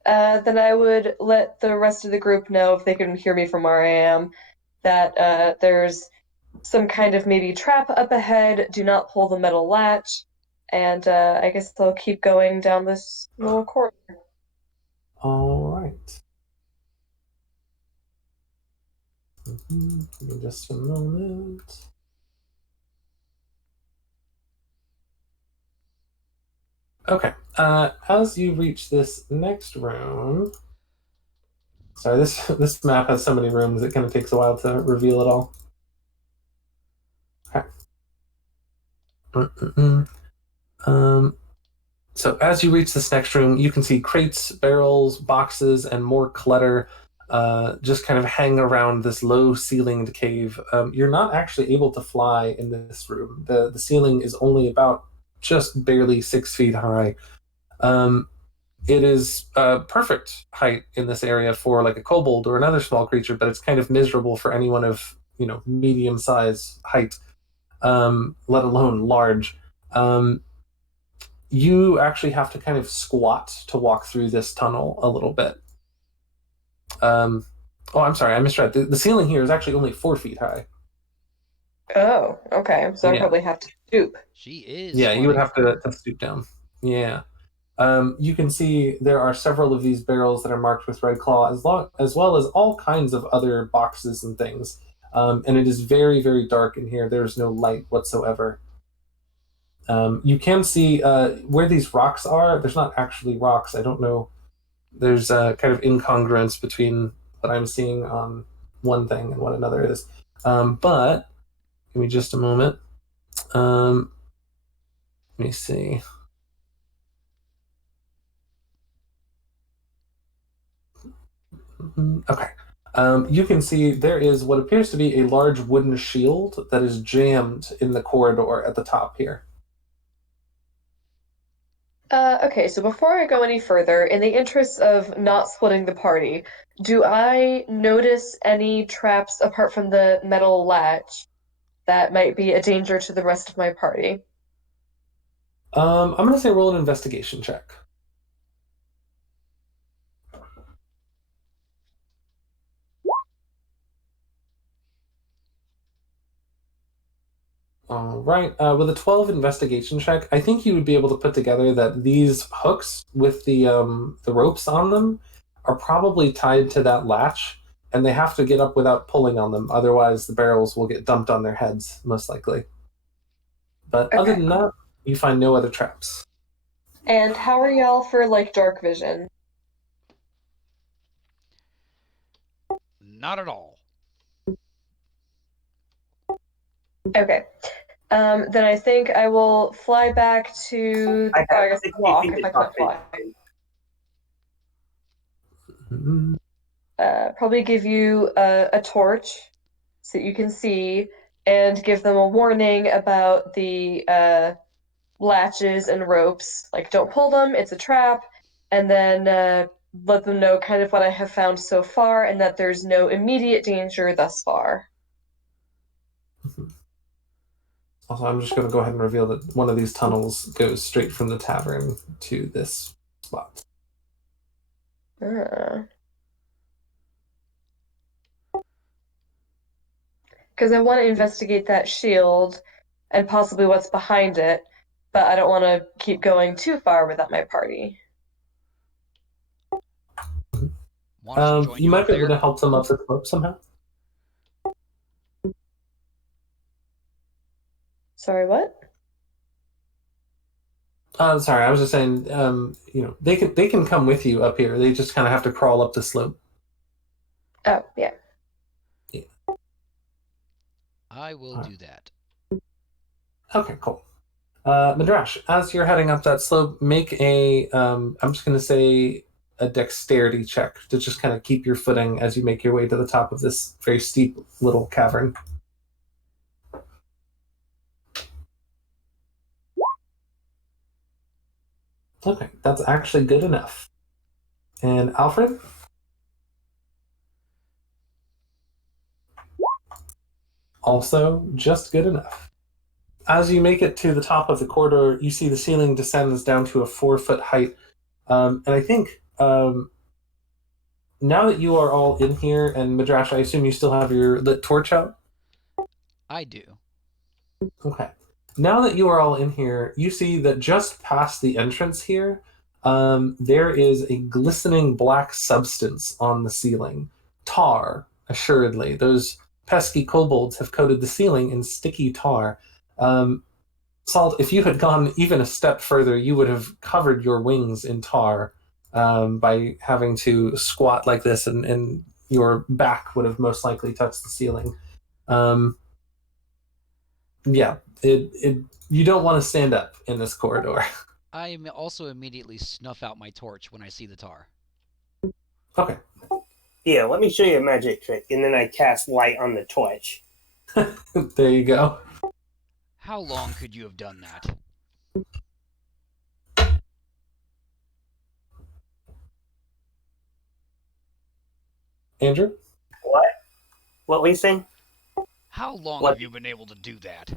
Then I would let the rest of the group know, if they can hear me from where I am, that there's some kind of maybe trap up ahead. Do not pull the metal latch. And I guess they'll keep going down this little corridor. All right. Give me just a moment. Okay. As you reach this next room, sorry, this map has so many rooms it kind of takes a while to reveal it all. Okay. So as you reach this next room, you can see crates, barrels, boxes, and more clutter just kind of hang around this low-ceilinged cave. You're not actually able to fly in this room. The ceiling is only about just barely 6 feet high. It is perfect height in this area for like a kobold or another small creature, but it's kind of miserable for anyone of medium size height, let alone large. You actually have to kind of squat to walk through this tunnel a little bit. Oh, I'm sorry, I misread. The ceiling here is actually only 4 feet high. Oh, okay. So I Yeah. probably have to stoop. She is. Yeah, you would funny. have to stoop down. Yeah. You can see there are several of these barrels that are marked with Red Claw, as well as all kinds of other boxes and things. And it is very, very dark in here. There's no light whatsoever. You can see where these rocks are. There's not actually rocks. I don't know. There's a kind of incongruence between what I'm seeing on one thing and what another is. But give me just a moment. Let me see. Okay. You can see there is what appears to be a large wooden shield that is jammed in the corridor at the top here. Okay, so before I go any further, in the interest of not splitting the party, do I notice any traps apart from the metal latch that might be a danger to the rest of my party? I'm going to say roll an investigation check. All right. With a 12 investigation check, I think you would be able to put together that these hooks with the ropes on them are probably tied to that latch, and they have to get up without pulling on them. Otherwise, the barrels will get dumped on their heads, most likely. But other than that, you find no other traps. And how are y'all for like dark vision? Not at all. Okay. Then I think I will fly back to, I I have guess 60 walk feet if to I can't talk fly. Mhm. Probably give you a torch so that you can see, and give them a warning about the latches and ropes. Like, don't pull them, it's a trap. And then let them know kind of what I have found so far and that there's no immediate danger thus far. Also, I'm just going to go ahead and reveal that one of these tunnels goes straight from the tavern to this spot. Because I want to investigate that shield and possibly what's behind it, but I don't want to keep going too far without my party. Want us to join You you might up be able there? to help them up the slope somehow. Sorry, what? Sorry, I was just saying, they can come with you up here. They just kind of have to crawl up the slope. Oh, yeah. I will do that. Okay, cool. Medrash, as you're heading up that slope, make I'm just going to say a dexterity check to just kind of keep your footing as you make your way to the top of this very steep little cavern. Okay, that's actually good enough. And Alfred? Also just good enough. As you make it to the top of the corridor, you see the ceiling descends down to a 4-foot height. And I think now that you are all in here, and Medrash, I assume you still have your lit torch out? I do. Okay. Now that you are all in here, you see that just past the entrance here, there is a glistening black substance on the ceiling. Tar, assuredly. Those pesky kobolds have coated the ceiling in sticky tar. Salt, if you had gone even a step further, you would have covered your wings in tar by having to squat like this, and your back would have most likely touched the ceiling. Yeah, you don't want to stand up in this corridor. I also immediately snuff out my torch when I see the tar. Okay. Yeah, let me show you a magic trick, and then I cast light on the torch. There you go. How long could you have done that? Andrew? What? What were you saying? How long What? have you been able to do that?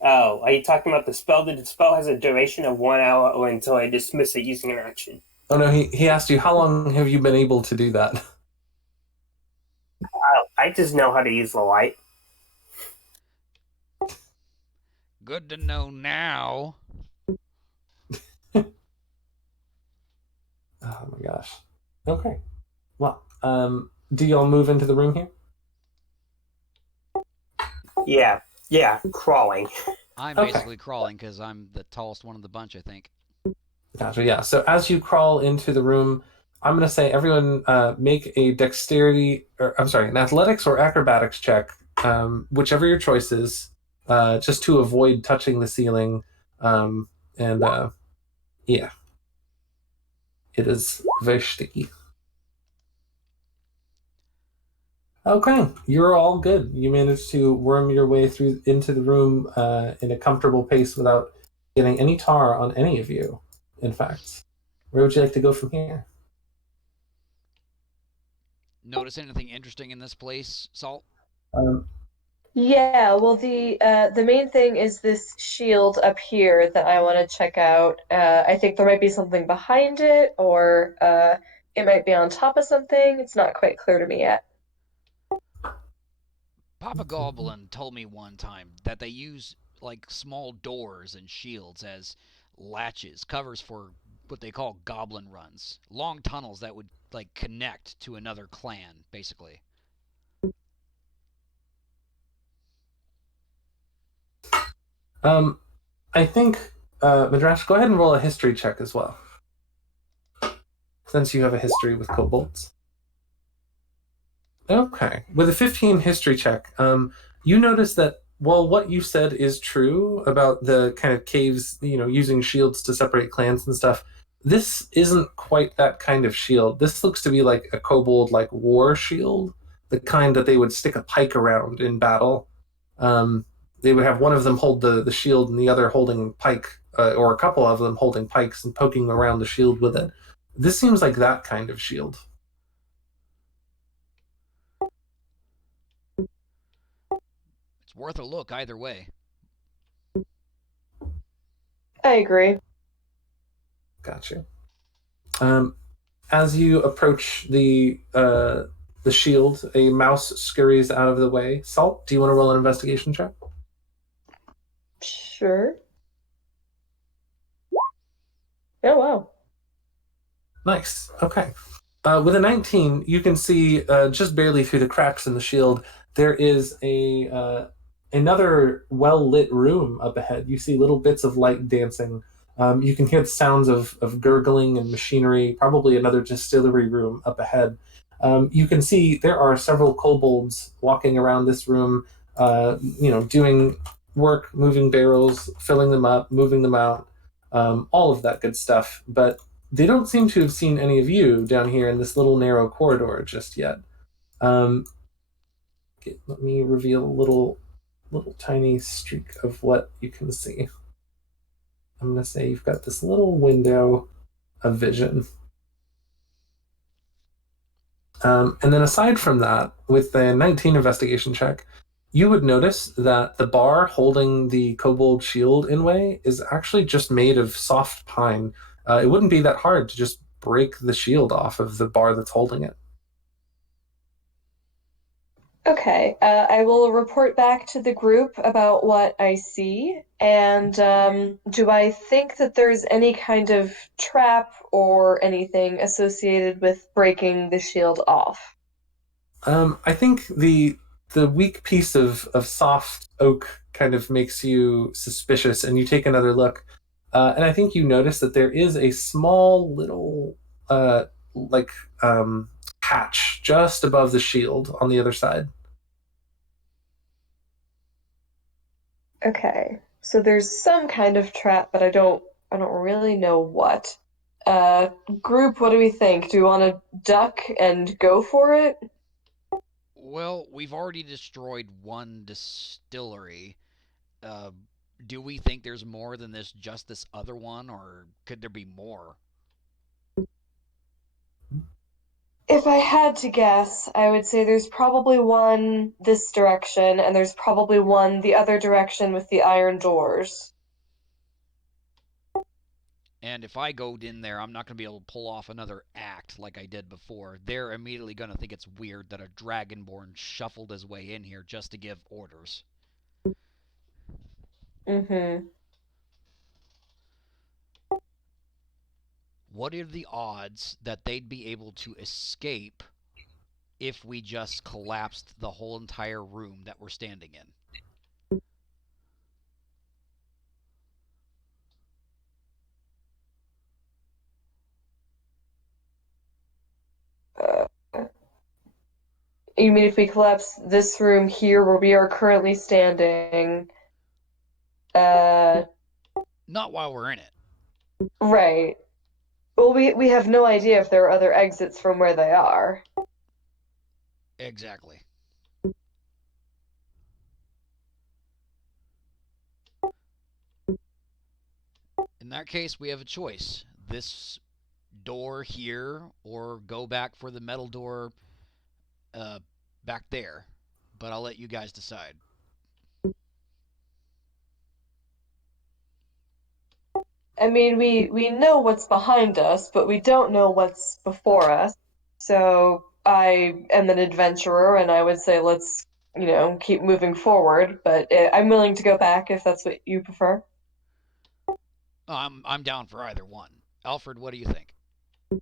Oh, are you talking about the spell? The spell has a duration of 1 hour or until I dismiss it using an action. Oh no, he asked you, how long have you been able to do that? I just know how to use the light. Good to know now. Oh my gosh. Okay. Well, do y'all move into the room here? Yeah, crawling. I'm Okay. basically crawling because I'm the tallest one of the bunch, I think. Gotcha, yeah. So as you crawl into the room, I'm going to say everyone make a an athletics or acrobatics check, whichever your choice is, just to avoid touching the ceiling. Yeah. It is very sticky. Okay, you're all good. You managed to worm your way through into the room in a comfortable pace without getting any tar on any of you, in fact. Where would you like to go from here? Notice anything interesting in this place, Salt? Yeah, well, the main thing is this shield up here that I want to check out. I think there might be something behind it, or it might be on top of something. It's not quite clear to me yet. Papa Goblin told me one time that they use like small doors and shields as latches, covers for what they call goblin runs. Long tunnels that would like connect to another clan, basically. I think, Medrash, go ahead and roll a history check as well, since you have a history with kobolds. Okay. With a 15 history check, you notice that while what you said is true about the kind of caves, using shields to separate clans and stuff, this isn't quite that kind of shield. This looks to be like a kobold like war shield, the kind that they would stick a pike around in battle. They would have one of them hold the shield and the other holding pike or a couple of them holding pikes and poking around the shield with it. This seems like that kind of shield. It's worth a look either way. I agree. Gotcha. As you approach the shield, a mouse scurries out of the way. Salt, do you want to roll an investigation check? Sure. Oh, wow. Nice. Okay. With a 19, you can see just barely through the cracks in the shield, there is another well-lit room up ahead. You see little bits of light dancing. You can hear the sounds of gurgling and machinery, probably another distillery room up ahead. You can see there are several kobolds walking around this room, doing work, moving barrels, filling them up, moving them out, all of that good stuff. But they don't seem to have seen any of you down here in this little narrow corridor just yet. Let me reveal a little tiny streak of what you can see. I'm going to say you've got this little window of vision. And then aside from that, with the 19 investigation check, you would notice that the bar holding the kobold shield inway is actually just made of soft pine. It wouldn't be that hard to just break the shield off of the bar that's holding it. Okay, I will report back to the group about what I see. And do I think that there's any kind of trap or anything associated with breaking the shield off? I think the weak piece of soft oak kind of makes you suspicious, and you take another look. And I think you notice that there is a small little hatch just above the shield on the other side. Okay, so there's some kind of trap, but I don't really know what. Group, what do we think? Do we want to duck and go for it? Well, we've already destroyed one distillery. Do we think there's more than just this other one, or could there be more? If I had to guess, I would say there's probably one this direction, and there's probably one the other direction with the iron doors. And if I go in there, I'm not going to be able to pull off another act like I did before. They're immediately going to think it's weird that a dragonborn shuffled his way in here just to give orders. Mm-hmm. What are the odds that they'd be able to escape if we just collapsed the whole entire room that we're standing in? You mean if we collapse this room here where we are currently standing? Not while we're in it. Right. Well, we have no idea if there are other exits from where they are. Exactly. In that case, we have a choice. This door here, or go back for the metal door back there. But I'll let you guys decide. I mean, we know what's behind us, but we don't know what's before us. So I am an adventurer, and I would say let's, keep moving forward. But I'm willing to go back if that's what you prefer. I'm down for either one. Alfred, what do you think? Do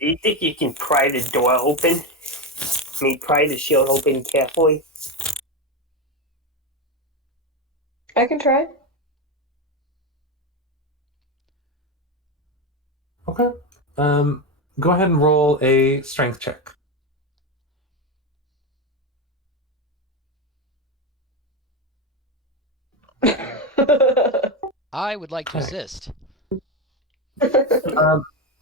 you think you can pry the door open? I mean, pry the shield open carefully? I can try. Okay. Go ahead and roll a strength check. I would like to assist.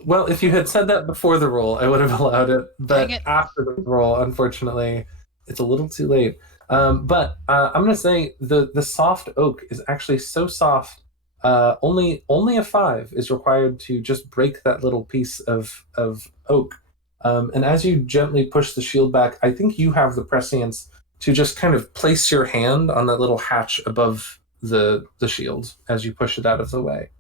Well, if you had said that before the roll, I would have allowed it. But Dang it. after the roll, unfortunately, it's a little too late. But I'm going to say the soft oak is actually so soft. Only a 5 is required to just break that little piece of oak. And as you gently push the shield back, I think you have the prescience to just kind of place your hand on that little hatch above the shield as you push it out of the way.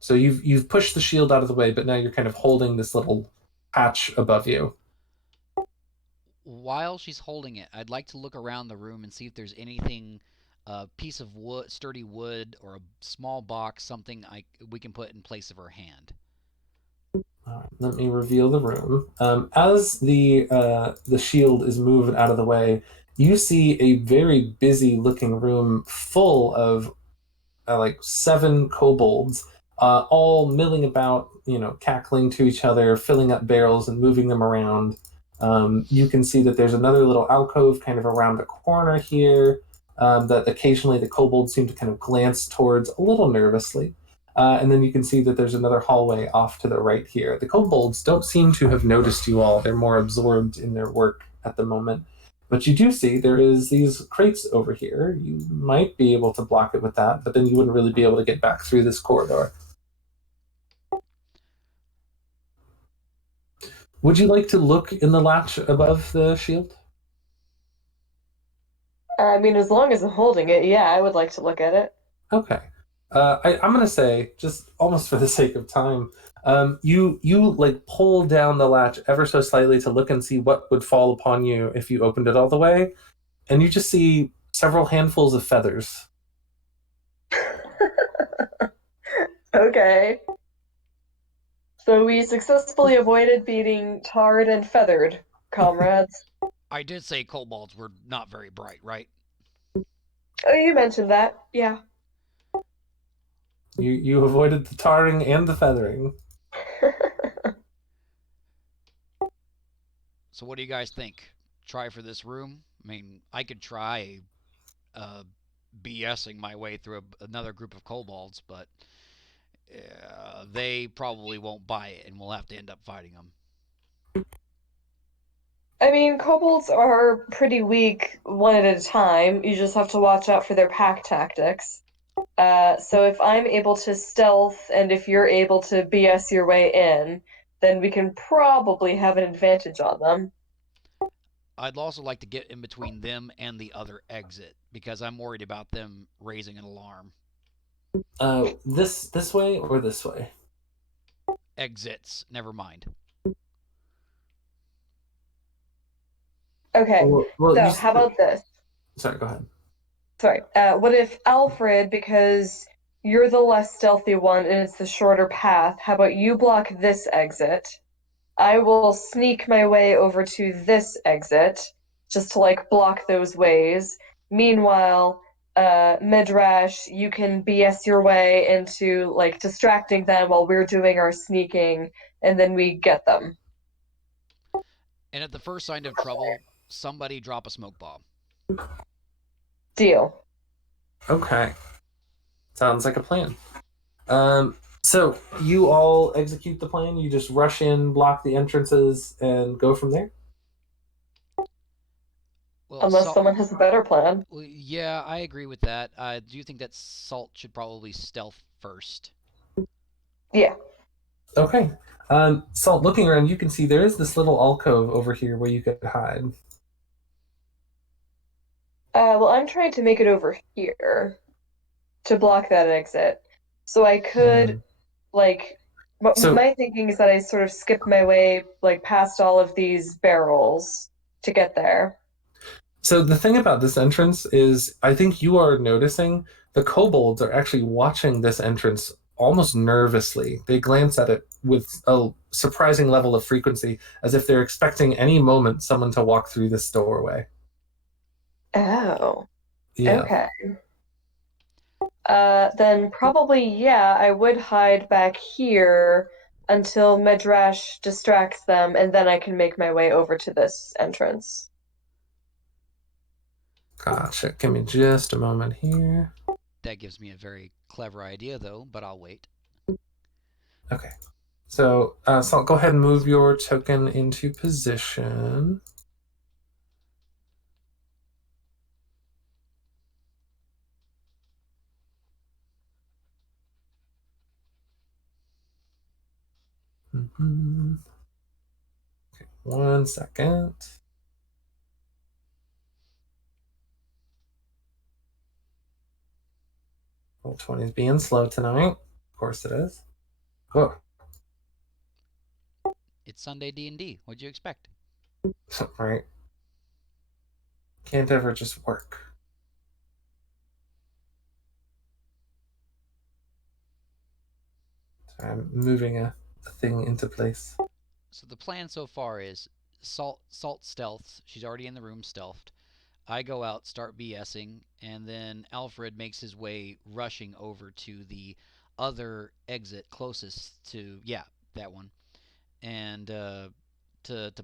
So you've pushed the shield out of the way, but now you're kind of holding this little hatch above you. While she's holding it, I'd like to look around the room and see if there's anything, a piece of wood, sturdy wood, or a small box, something we can put in place of her hand. All right, let me reveal the room. As the shield is moved out of the way, you see a very busy looking room full of like 7 kobolds, all milling about, cackling to each other, filling up barrels and moving them around. You can see that there's another little alcove kind of around the corner here, that occasionally the kobolds seem to kind of glance towards a little nervously. And then you can see that there's another hallway off to the right here. The kobolds don't seem to have noticed you all. They're more absorbed in their work at the moment. But you do see there is these crates over here. You might be able to block it with that, but then you wouldn't really be able to get back through this corridor. Would you like to look in the latch above the shield? I mean, as long as I'm holding it, yeah, I would like to look at it. Okay. I'm gonna say, just almost for the sake of time, you like pull down the latch ever so slightly to look and see what would fall upon you if you opened it all the way, and you just see several handfuls of feathers. Okay. So we successfully avoided being tarred and feathered, comrades. I did say kobolds were not very bright, right? Oh, you mentioned that. Yeah. You avoided the tarring and the feathering. So what do you guys think? Try for this room? I mean, I could try BSing my way through another group of kobolds, but they probably won't buy it, and we'll have to end up fighting them. I mean, kobolds are pretty weak one at a time. You just have to watch out for their pack tactics. So if I'm able to stealth and if you're able to BS your way in, then we can probably have an advantage on them. I'd also like to get in between them and the other exit because I'm worried about them raising an alarm. This way or this way? Exits. Never mind. Okay. Well, So how about this? Sorry, go ahead. Sorry. What if Alfred, because you're the less stealthy one and it's the shorter path, how about you block this exit? I will sneak my way over to this exit just to like block those ways. Meanwhile, Medrash, you can BS your way into like distracting them while we're doing our sneaking, and then we get them. And at the first sign of trouble, somebody drop a smoke bomb. Deal. Okay. Sounds like a plan. So you all execute the plan? You just rush in, block the entrances, and go from there? Well, Unless someone has a better plan. Well, yeah, I agree with that. Do you think that Salt should probably stealth first? Yeah. Okay. Salt, looking around, you can see there is this little alcove over here where you could hide. Well, I'm trying to make it over here to block that exit. So I could, like, my thinking is that I sort of skip my way, like, past all of these barrels to get there. So the thing about this entrance is, I think you are noticing the kobolds are actually watching this entrance almost nervously. They glance at it with a surprising level of frequency, as if they're expecting any moment someone to walk through this doorway. Oh. Yeah. Okay. Then probably, yeah, I would hide back here until Medrash distracts them, and then I can make my way over to this entrance. Gotcha. Give me just a moment here. That gives me a very clever idea, though, but I'll wait. Okay. So, Salt, go ahead and move your token into position. Okay, 1 second. Roll20 is being slow tonight. Of course it is. Oh, It's Sunday D&D. What'd you expect? right. Can't ever just work. So I'm moving a thing into place. So the plan so far is Salt stealths. She's already in the room stealthed. I go out, start BSing, and then Alfred makes his way rushing over to the other exit closest to, yeah, that one, and to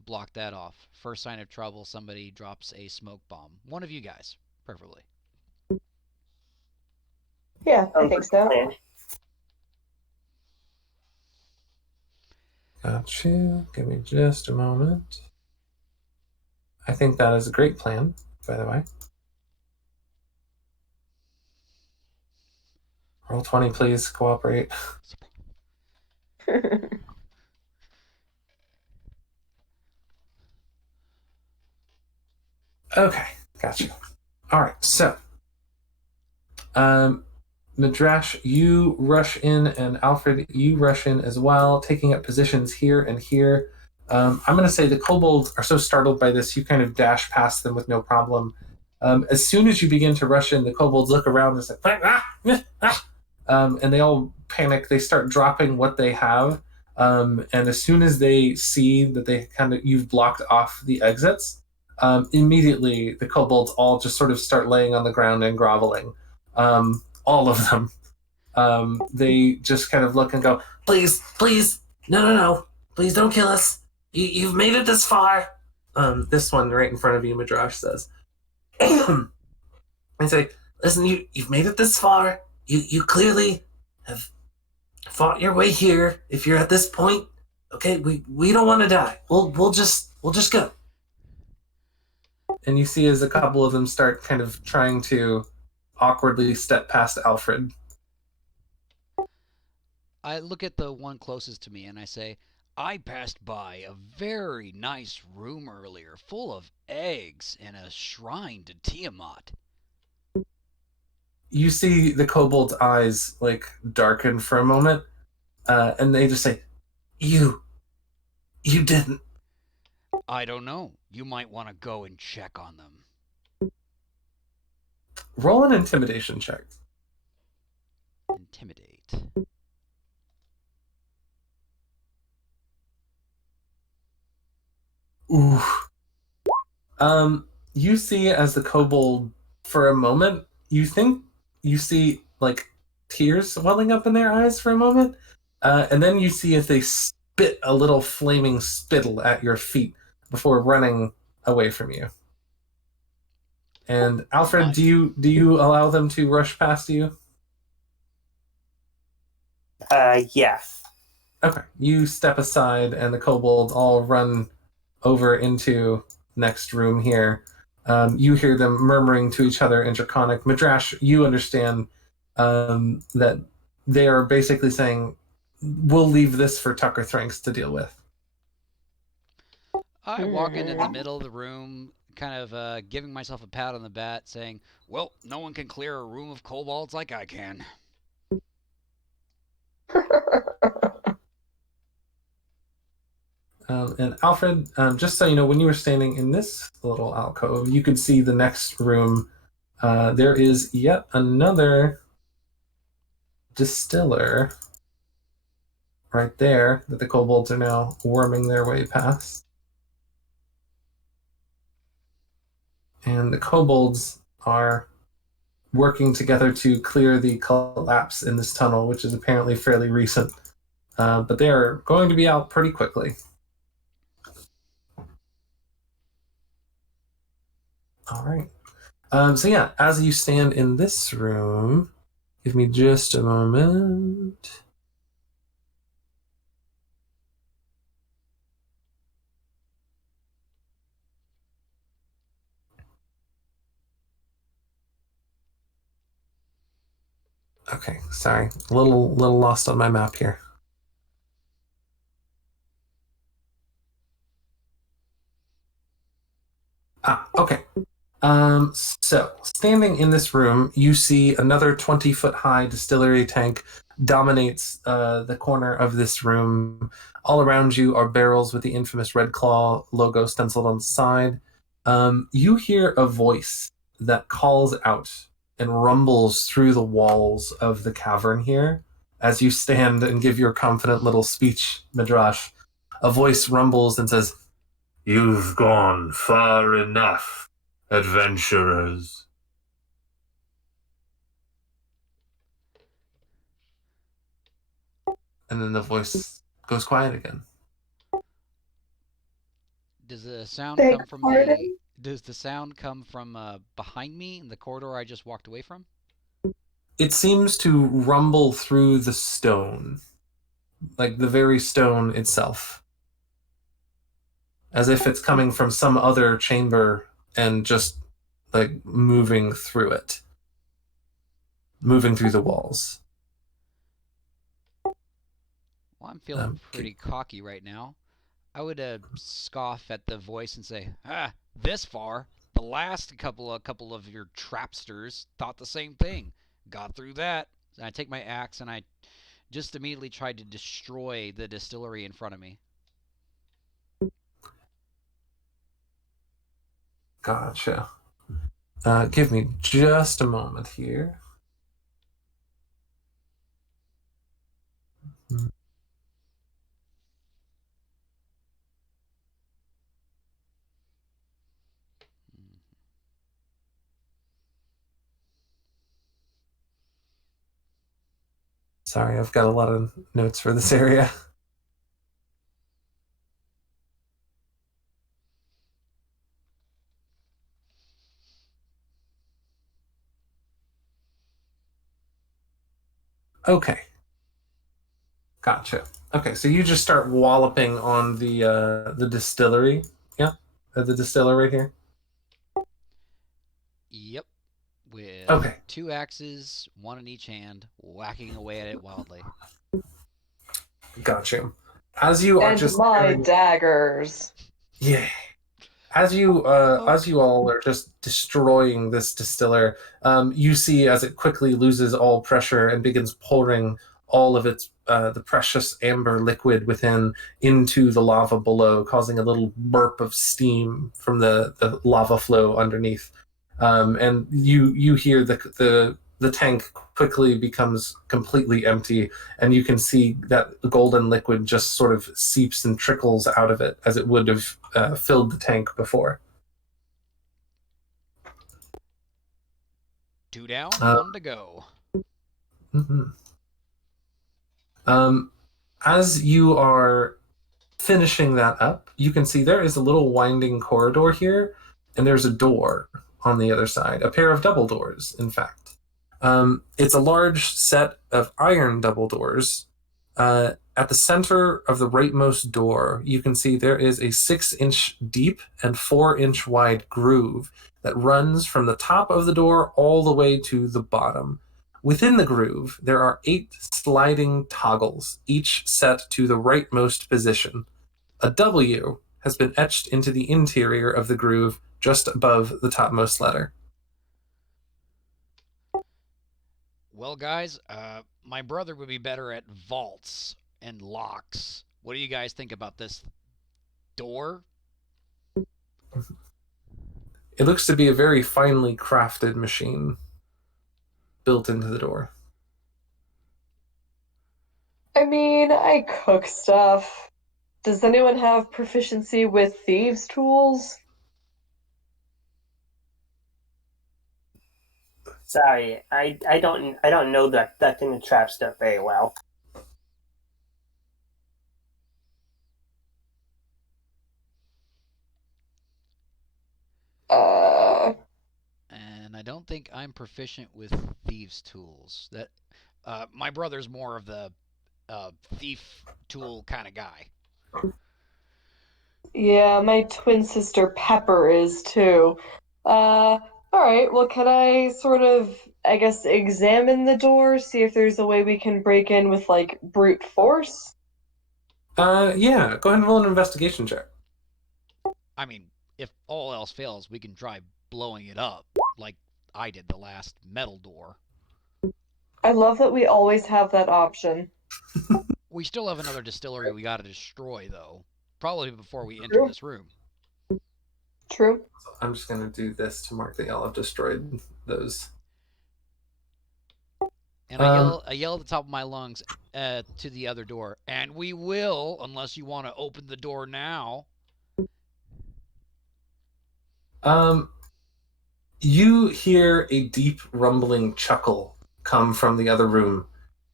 block that off. First sign of trouble, somebody drops a smoke bomb. One of you guys, preferably. Yeah, I think so. Plan. Got you. Give me just a moment. I think that is a great plan, by the way. Roll20, please. Cooperate. Okay, got you. All right, so Medrash, you rush in, and Alfred, you rush in as well, taking up positions here and here. I'm going to say the kobolds are so startled by this, you kind of dash past them with no problem. As soon as you begin to rush in, the kobolds look around and say, and they all panic. They start dropping what they have, and as soon as they see that you've blocked off the exits, immediately the kobolds all just sort of start laying on the ground and groveling. All of them. They just kind of look and go, please, please, no, please don't kill us. You've made it this far. This one right in front of you, Medrash says. I say, listen, you've made it this far. You clearly have fought your way here. If you're at this point, okay, we don't want to die. We'll just go. And you see as a couple of them start kind of trying to awkwardly step past Alfred. I look at the one closest to me and I say, I passed by a very nice room earlier, full of eggs and a shrine to Tiamat. You see the kobold's eyes like darken for a moment, and they just say, You didn't. I don't know. You might want to go and check on them. Roll an intimidation check. Intimidate. Ooh. You see as the kobold, for a moment, you think you see like tears welling up in their eyes for a moment, and then you see as they spit a little flaming spittle at your feet before running away from you. And Alfred, do you allow them to rush past you? Yeah. Okay. You step aside, and the kobolds all run over into next room here. You hear them murmuring to each other in Draconic. Medrash, you understand that they are basically saying, we'll leave this for Tuckerthenx to deal with. I walk into the middle of the room, kind of giving myself a pat on the back, saying, well, no one can clear a room of kobolds like I can. And Alfred, just so you know, when you were standing in this little alcove, you could see the next room. There is yet another distiller right there that the kobolds are now worming their way past. And the kobolds are working together to clear the collapse in this tunnel, which is apparently fairly recent. But they are going to be out pretty quickly. All right. So yeah, as you stand in this room, give me just a moment. Okay, sorry, a little lost on my map here. So, standing in this room, you see another 20-foot high distillery tank dominates the corner of this room. All around you are barrels with the infamous Red Claw logo stenciled on the side. You hear a voice that calls out and rumbles through the walls of the cavern here as you stand and give your confident little speech, Medrash. A voice rumbles and says, "You've gone far enough, adventurers." And then the voice goes quiet again. Does the sound Beg come from pardon? Does the sound come from behind me in the corridor I just walked away from? It seems to rumble through the stone, like the very stone itself, as if it's coming from some other chamber and just like moving through it, moving through the walls. Well, I'm feeling pretty cocky right now. I would scoff at the voice and say, this far. The last couple of your trapsters thought the same thing. Got through that. And I take my axe and I just immediately tried to destroy the distillery in front of me. Gotcha. Give me just a moment here. Sorry, I've got a lot of notes for this area. Okay. Gotcha. Okay, so you just start walloping on the distillery. Yeah? The distiller right here? Yep. With Okay. 2 axes, 1 in each hand, whacking away at it wildly. Gotcha. As you are And just my daggers. Yeah. As you all are just destroying this distiller, you see as it quickly loses all pressure and begins pouring all of its the precious amber liquid within into the lava below, causing a little burp of steam from the lava flow underneath. And you hear the tank quickly becomes completely empty, and you can see that the golden liquid just sort of seeps and trickles out of it as it would have filled the tank before. 2 down, 1 to go. Mm-hmm. As you are finishing that up, you can see there is a little winding corridor here, and there's a door on the other side, a pair of double doors, in fact. It's a large set of iron double doors. At the center of the rightmost door, you can see there is a 6-inch deep and 4-inch wide groove that runs from the top of the door all the way to the bottom. Within the groove, there are 8 sliding toggles, each set to the rightmost position. A W has been etched into the interior of the groove just above the topmost letter. Well, guys, my brother would be better at vaults and locks. What do you guys think about this door? It looks to be a very finely crafted machine built into the door. I mean, I cook stuff. Does anyone have proficiency with thieves' tools? Sorry, I don't know that ducking and trap stuff very well. And I don't think I'm proficient with thieves' tools. That my brother's more of the thief tool kind of guy. Yeah, my twin sister Pepper is too. All right, well, can I sort of, I guess, examine the door, see if there's a way we can break in with, like, brute force? Yeah, go ahead and roll an investigation check. I mean, if all else fails, we can try blowing it up like I did the last metal door. I love that we always have that option. We still have another distillery we gotta destroy, though. Probably before we enter True. this room. True. So I'm just going to do this to mark that y'all have destroyed those. And I yell at the top of my lungs to the other door. And we will, unless you want to open the door now. You hear a deep rumbling chuckle come from the other room,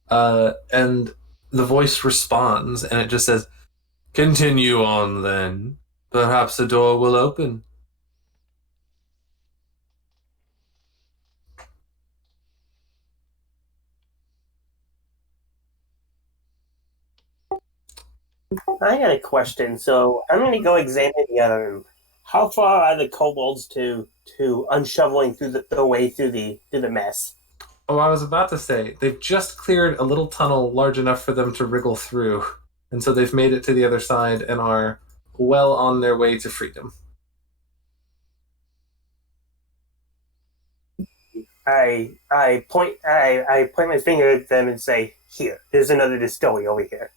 and the voice responds, and it just says, "Continue on, then. Perhaps a door will open." I got a question. So I'm going to go examine the other room. How far are the kobolds to unshoveling through the way through the mess? Oh, I was about to say, they've just cleared a little tunnel large enough for them to wriggle through, and so they've made it to the other side and are well on their way to freedom. I point my finger at them and say, "Here, there's another distillery over here."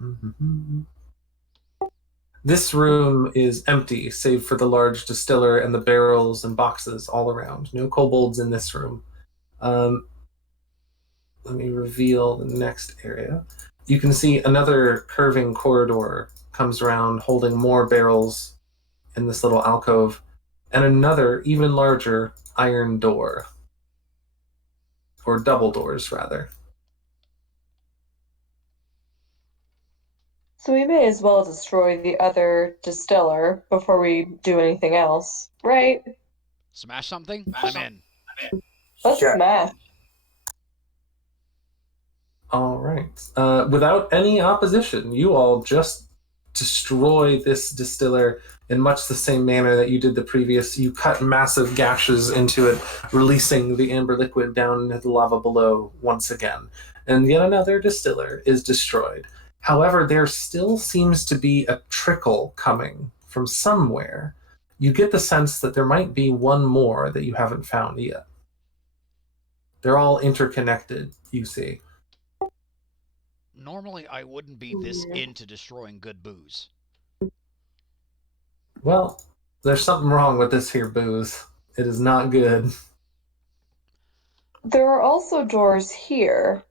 Mm-hmm. This room is empty, save for the large distiller and the barrels and boxes all around. No kobolds in this room. Let me reveal the next area. You can see another curving corridor comes around, holding more barrels in this little alcove, and another, even larger, iron door. Or double doors, rather. So we may as well destroy the other distiller before we do anything else, right? Smash something? I'm in. Let's Sure. smash. All right. Without any opposition, you all just destroy this distiller in much the same manner that you did the previous. You cut massive gashes into it, releasing the amber liquid down into the lava below once again. And yet another distiller is destroyed. However, there still seems to be a trickle coming from somewhere. You get the sense that there might be one more that you haven't found yet. They're all interconnected, you see. Normally, I wouldn't be this into destroying good booze. Well, there's something wrong with this here booze. It is not good. There are also doors here.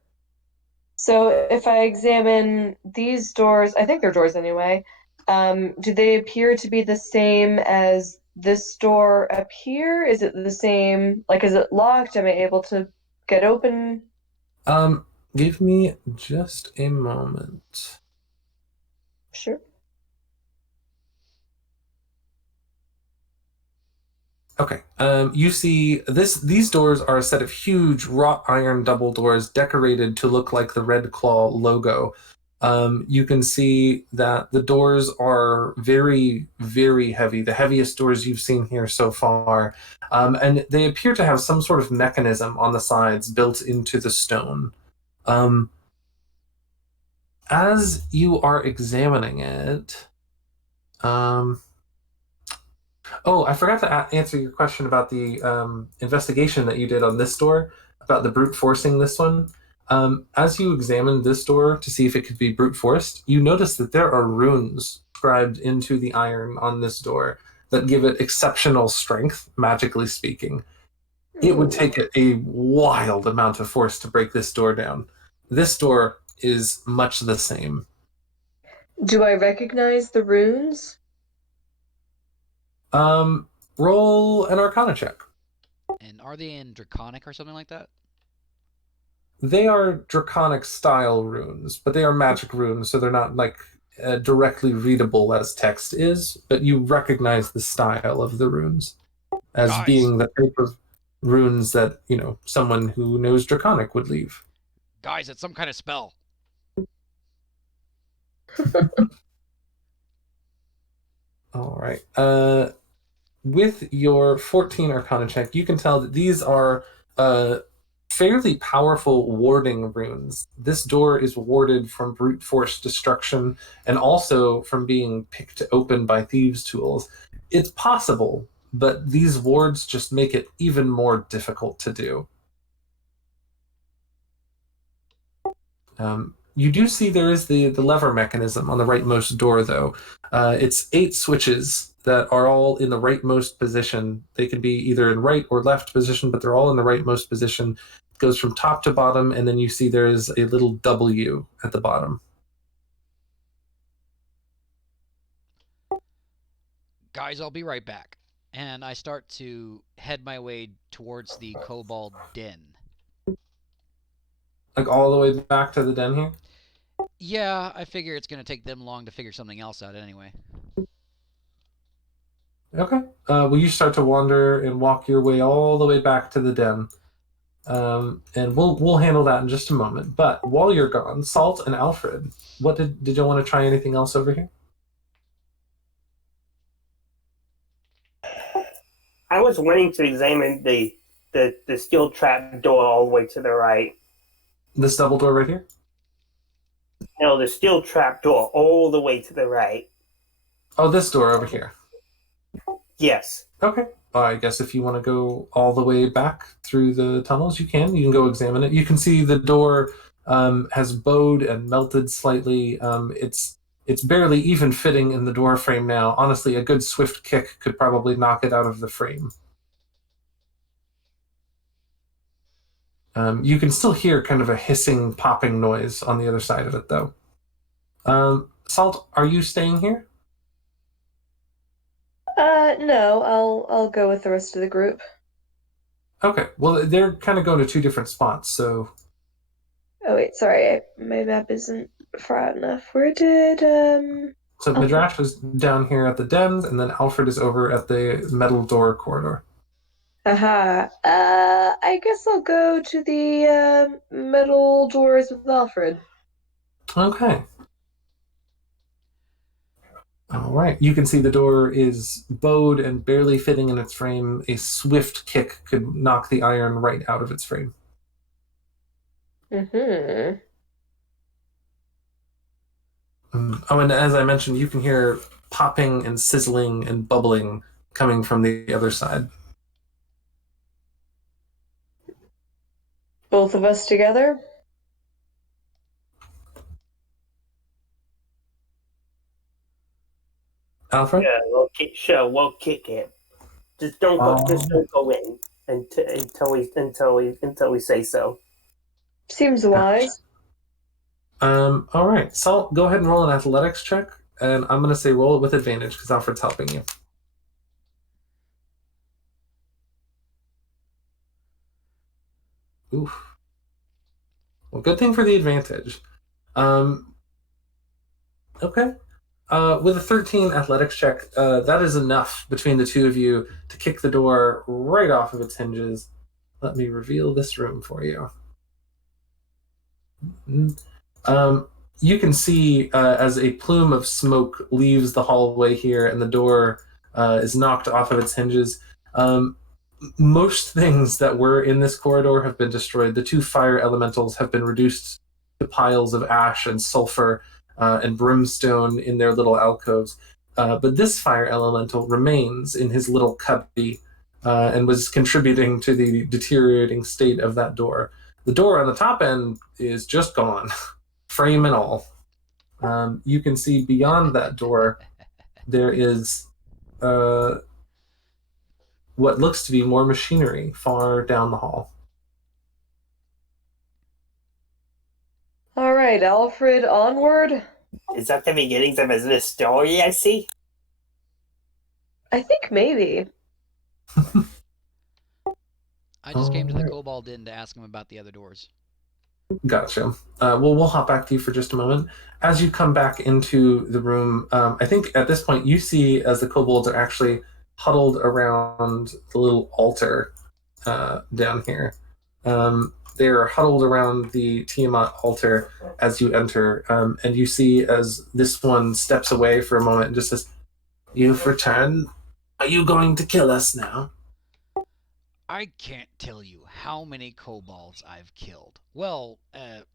So if I examine these doors, I think they're doors anyway, do they appear to be the same as this door up here? Is it the same? Like, is it locked? Am I able to get open? Give me just a moment. Sure. Okay. You see these doors are a set of huge wrought iron double doors decorated to look like the Red Claw logo. You can see that the doors are very, very heavy, the heaviest doors you've seen here so far. And they appear to have some sort of mechanism on the sides built into the stone. As you are examining it, oh, I forgot to answer your question about the investigation that you did on this door, about the brute forcing this one. As you examined this door to see if it could be brute forced, you notice that there are runes scribed into the iron on this door that give it exceptional strength, magically speaking. It would take a wild amount of force to break this door down. This door is much the same. Do I recognize the runes? Roll an Arcana check. And are they in Draconic or something like that? They are Draconic style runes, but they are magic runes, so they're not like directly readable as text is, but you recognize the style of the runes as Guys. being the type of runes that, you know, someone who knows Draconic would leave. Guys, it's some kind of spell. All right. With your 14 Arcana check, you can tell that these are fairly powerful warding runes. This door is warded from brute force destruction and also from being picked open by thieves' tools. It's possible, but these wards just make it even more difficult to do. You do see there is the lever mechanism on the rightmost door, though. It's 8 switches that are all in the rightmost position. They can be either in right or left position, but they're all in the rightmost position. It goes from top to bottom, and then you see there is a little W at the bottom. Guys, I'll be right back. And I start to head my way towards the kobold den. Like all the way back to the den here? Yeah, I figure it's going to take them long to figure something else out anyway. Okay. Well, you start to wander and walk your way all the way back to the den. And we'll handle that in just a moment. But while you're gone, Salt and Alfred, what did you want to try anything else over here? I was wanting to examine the steel trap door all the way to the right. This double door right here? No, the steel trap door all the way to the right. Oh, this door over here. Yes. Okay. I guess if you want to go all the way back through the tunnels, you can. You can go examine it. You can see the door has bowed and melted slightly. It's barely even fitting in the door frame now. Honestly, a good swift kick could probably knock it out of the frame. You can still hear kind of a hissing, popping noise on the other side of it, though. Salt, are you staying here? No, I'll go with the rest of the group. Okay. Well, they're kind of going to 2 different spots, so... Oh wait, sorry, my map isn't far out enough. Where did So Medrash is down here at the dens, and then Alfred is over at the metal door corridor. Aha. I guess I'll go to the metal doors with Alfred. Okay. All right. You can see the door is bowed and barely fitting in its frame. A swift kick could knock the iron right out of its frame. Mm-hmm. Oh, and as I mentioned, you can hear popping and sizzling and bubbling coming from the other side. Both of us together? Alfred? Yeah, we'll kick it. Just don't go in until we say so. Seems wise. All right. Salt, go ahead and roll an athletics check, and I'm going to say roll it with advantage because Alfred's helping you. Oof. Well, good thing for the advantage. Okay. With a 13 athletics check, that is enough between the 2 of you to kick the door right off of its hinges. Let me reveal this room for you. You can see as a plume of smoke leaves the hallway here and the door is knocked off of its hinges. Most things that were in this corridor have been destroyed. The 2 fire elementals have been reduced to piles of ash and sulfur and brimstone in their little alcoves. But this fire elemental remains in his little cubby and was contributing to the deteriorating state of that door. The door on the top end is just gone, frame and all. You can see beyond that door, there is what looks to be more machinery far down the hall. All right, Alfred, onward. Is that the beginnings of a story, I see? I think maybe. I just came to the Alright. kobold inn to ask him about the other doors. Gotcha. Well, we'll hop back to you for just a moment. As you come back into the room, I think at this point you see as the kobolds are actually huddled around the little altar down here. They are huddled around the Tiamat altar as you enter, and you see as this one steps away for a moment and just says, "You've returned. Are you going to kill us now?" I can't tell you how many kobolds I've killed. Well,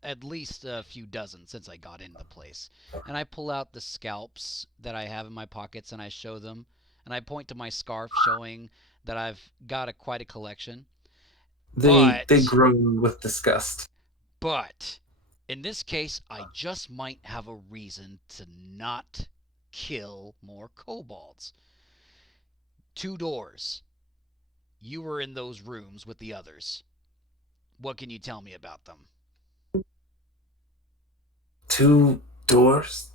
at least a few dozen since I got into the place. And I pull out the scalps that I have in my pockets and I show them. And I point to my scarf showing that I've got quite a collection. They But groan with disgust. But in this case, I just might have a reason to not kill more kobolds. 2 doors. You were in those rooms with the others. What can you tell me about them? 2 doors?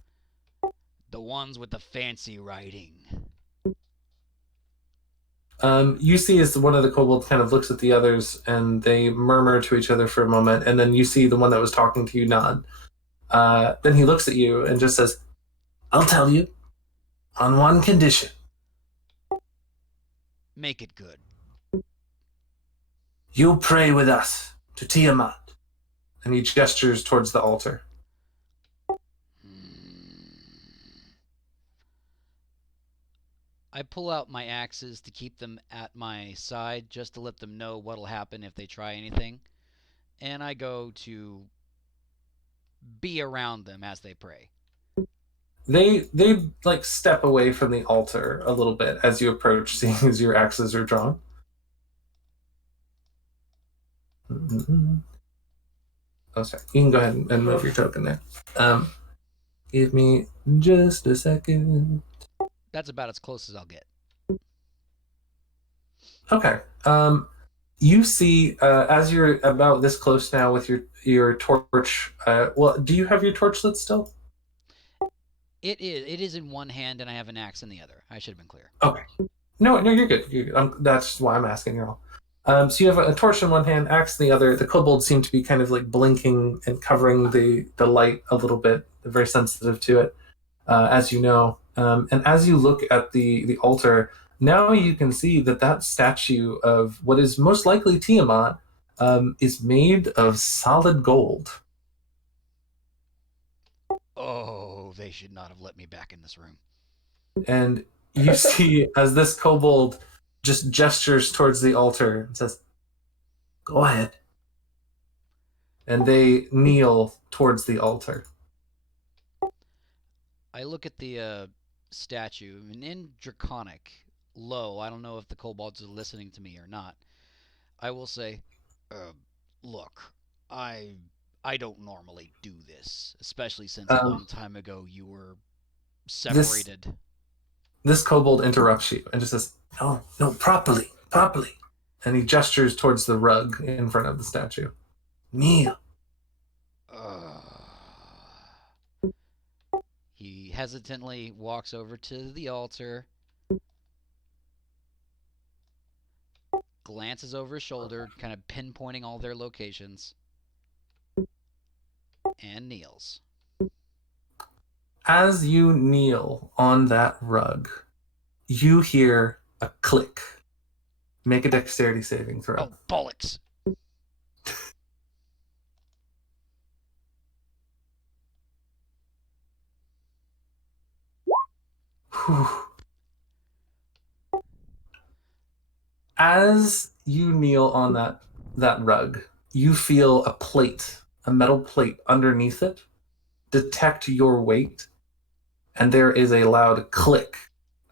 The ones with the fancy writing. You see as one of the kobolds kind of looks at the others and they murmur to each other for a moment, and then you see the one that was talking to you nod. Then he looks at you and just says, I'll tell you, on one condition. Make it good. You pray with us to Tiamat. And he gestures towards the altar. I pull out my axes to keep them at my side, just to let them know what'll happen if they try anything. And I go to be around them as they pray. They like step away from the altar a little bit as you approach, seeing as your axes are drawn. Oh, sorry. You can go ahead and move your token there. Give me just a second. That's about as close as I'll get. Okay. You see, as you're about this close now with your torch. Well, do you have your torch lit still? It is in one hand, and I have an axe in the other. I should have been clear. Okay. No, you're good. You're good. That's why I'm asking you all. So you have a torch in one hand, axe in the other. The kobolds seem to be kind of like blinking and covering the light a little bit. They're very sensitive to it, as you know. And as you look at the altar, now you can see that statue of what is most likely Tiamat is made of solid gold. Oh, they should not have let me back in this room. And you see as this kobold just gestures towards the altar and says, go ahead. And they kneel towards the altar. I look at the statue, and in Draconic, low, I don't know if the kobolds are listening to me or not, I will say, look, I don't normally do this, especially since a long time ago you were separated. This kobold interrupts you and just says, no, properly. And he gestures towards the rug in front of the statue. Kneel. He hesitantly walks over to the altar, glances over his shoulder, kind of pinpointing all their locations, and kneels. As you kneel on that rug, you hear a click. Make a dexterity saving throw. Oh, bollocks! Whew. As you kneel on that rug, you feel a metal plate underneath it, detect your weight, and there is a loud click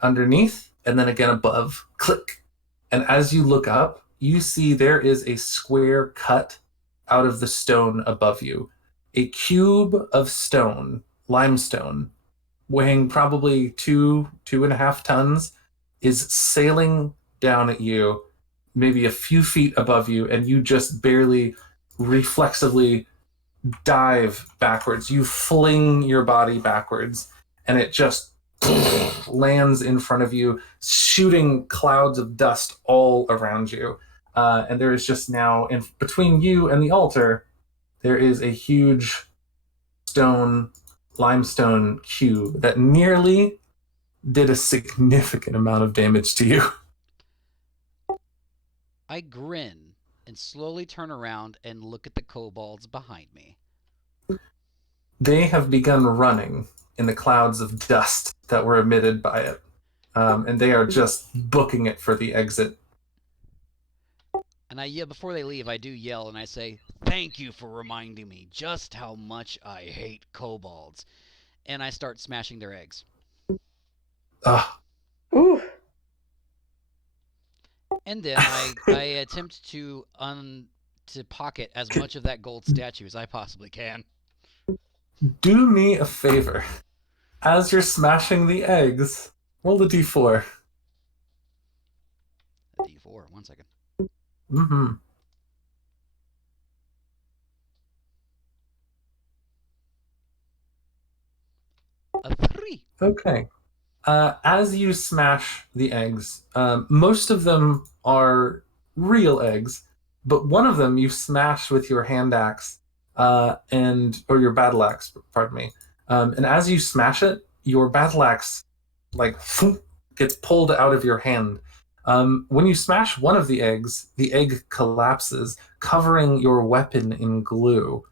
underneath, and then again above, click. And as you look up, you see there is a square cut out of the stone above you. A cube of stone, limestone, weighing probably 2.5 tons, is sailing down at you, maybe a few feet above you, and you just barely reflexively dive backwards. You fling your body backwards, and it just lands in front of you, shooting clouds of dust all around you. And there is just now, in between you and the altar, there is a huge limestone cube that nearly did a significant amount of damage to you. I grin and slowly turn around and look at the kobolds behind me. They have begun running in the clouds of dust that were emitted by it. And they are just booking it for the exit. And before they leave, I do yell and I say, thank you for reminding me just how much I hate kobolds. And I start smashing their eggs. Ugh. Ooh. And then I attempt to pocket as much of that gold statue as I possibly can. Do me a favor. As you're smashing the eggs, roll a d4. A D4. 1 second. Mm-hmm. A 3. Okay. As you smash the eggs, most of them are real eggs, but one of them you smash with your hand axe, or your battle axe, pardon me. And as you smash it, your battle axe, like, gets pulled out of your hand. When you smash one of the eggs, the egg collapses, covering your weapon in glue.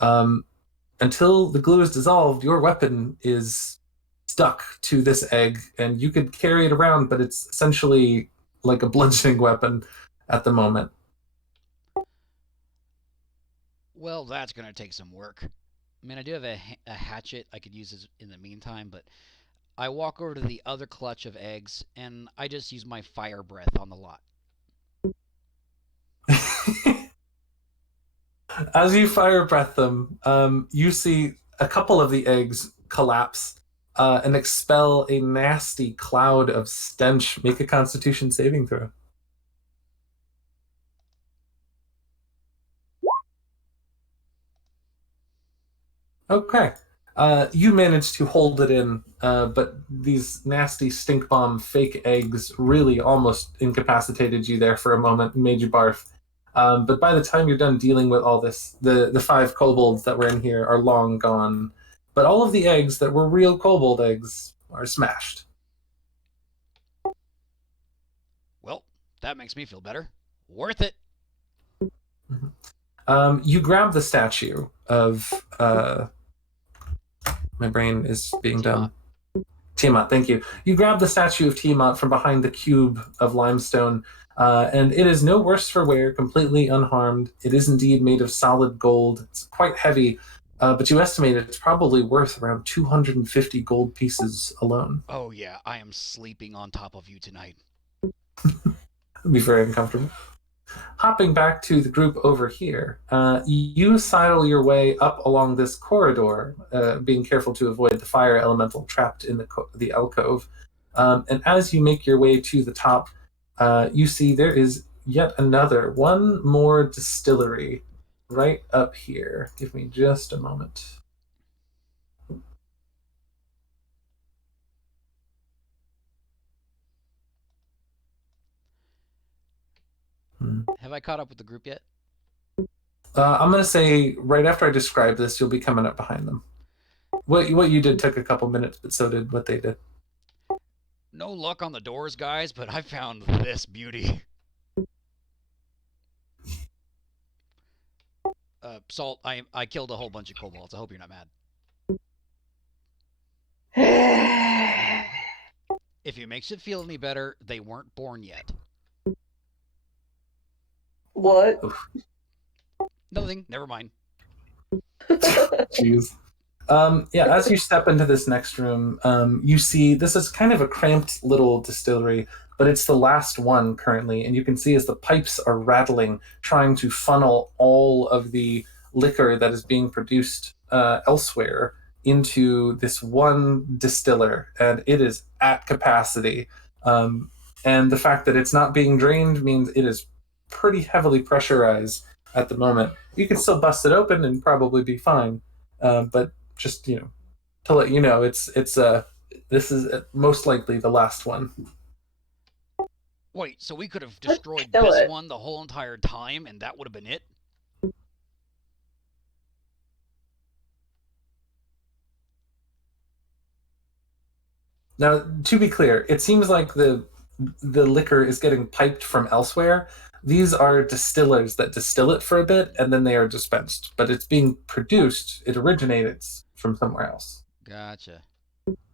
Until the glue is dissolved, your weapon is stuck to this egg, and you could carry it around, but it's essentially like a bludgeoning weapon at the moment. Well, that's going to take some work. I mean, I do have a hatchet I could use in the meantime, but I walk over to the other clutch of eggs, and I just use my fire breath on the lot. As you fire breath them, you see a couple of the eggs collapse and expel a nasty cloud of stench. Make a Constitution saving throw. Okay. You manage to hold it in, but these nasty stink bomb fake eggs really almost incapacitated you there for a moment and made you barf. But by the time you're done dealing with all this, the 5 kobolds that were in here are long gone. But all of the eggs that were real kobold eggs are smashed. Well, that makes me feel better. Worth it. You grab the statue of... my brain is being dumb. Tiamat, thank you. You grab the statue of Tiamat from behind the cube of limestone, and it is no worse for wear, completely unharmed. It is indeed made of solid gold. It's quite heavy, but you estimate it's probably worth around 250 gold pieces alone. Oh yeah, I am sleeping on top of you tonight. It'd be very uncomfortable. Hopping back to the group over here, you sidle your way up along this corridor, being careful to avoid the fire elemental trapped in the alcove. And as you make your way to the top, you see there is yet one more distillery right up here. Give me just a moment. Have I caught up with the group yet? I'm going to say right after I describe this, you'll be coming up behind them. What you did took a couple minutes, but so did what they did. No luck on the doors, guys, but I found this beauty. Salt, I killed a whole bunch of kobolds. I hope you're not mad. If it makes it feel any better, they weren't born yet. What? Nothing. Never mind. Jeez. As you step into this next room, you see this is kind of a cramped little distillery, but it's the last one currently, and you can see as the pipes are rattling, trying to funnel all of the liquor that is being produced elsewhere into this one distiller, and it is at capacity. And the fact that it's not being drained means it is pretty heavily pressurized at the moment. You can still bust it open and probably be fine, but just to let you know, this is most likely the last one. Wait, so we could have destroyed this one the whole entire time, and that would have been it? Now, to be clear, it seems like the liquor is getting piped from elsewhere. These are distillers that distill it for a bit, and then they are dispensed. But it's being produced, it originates from somewhere else. Gotcha.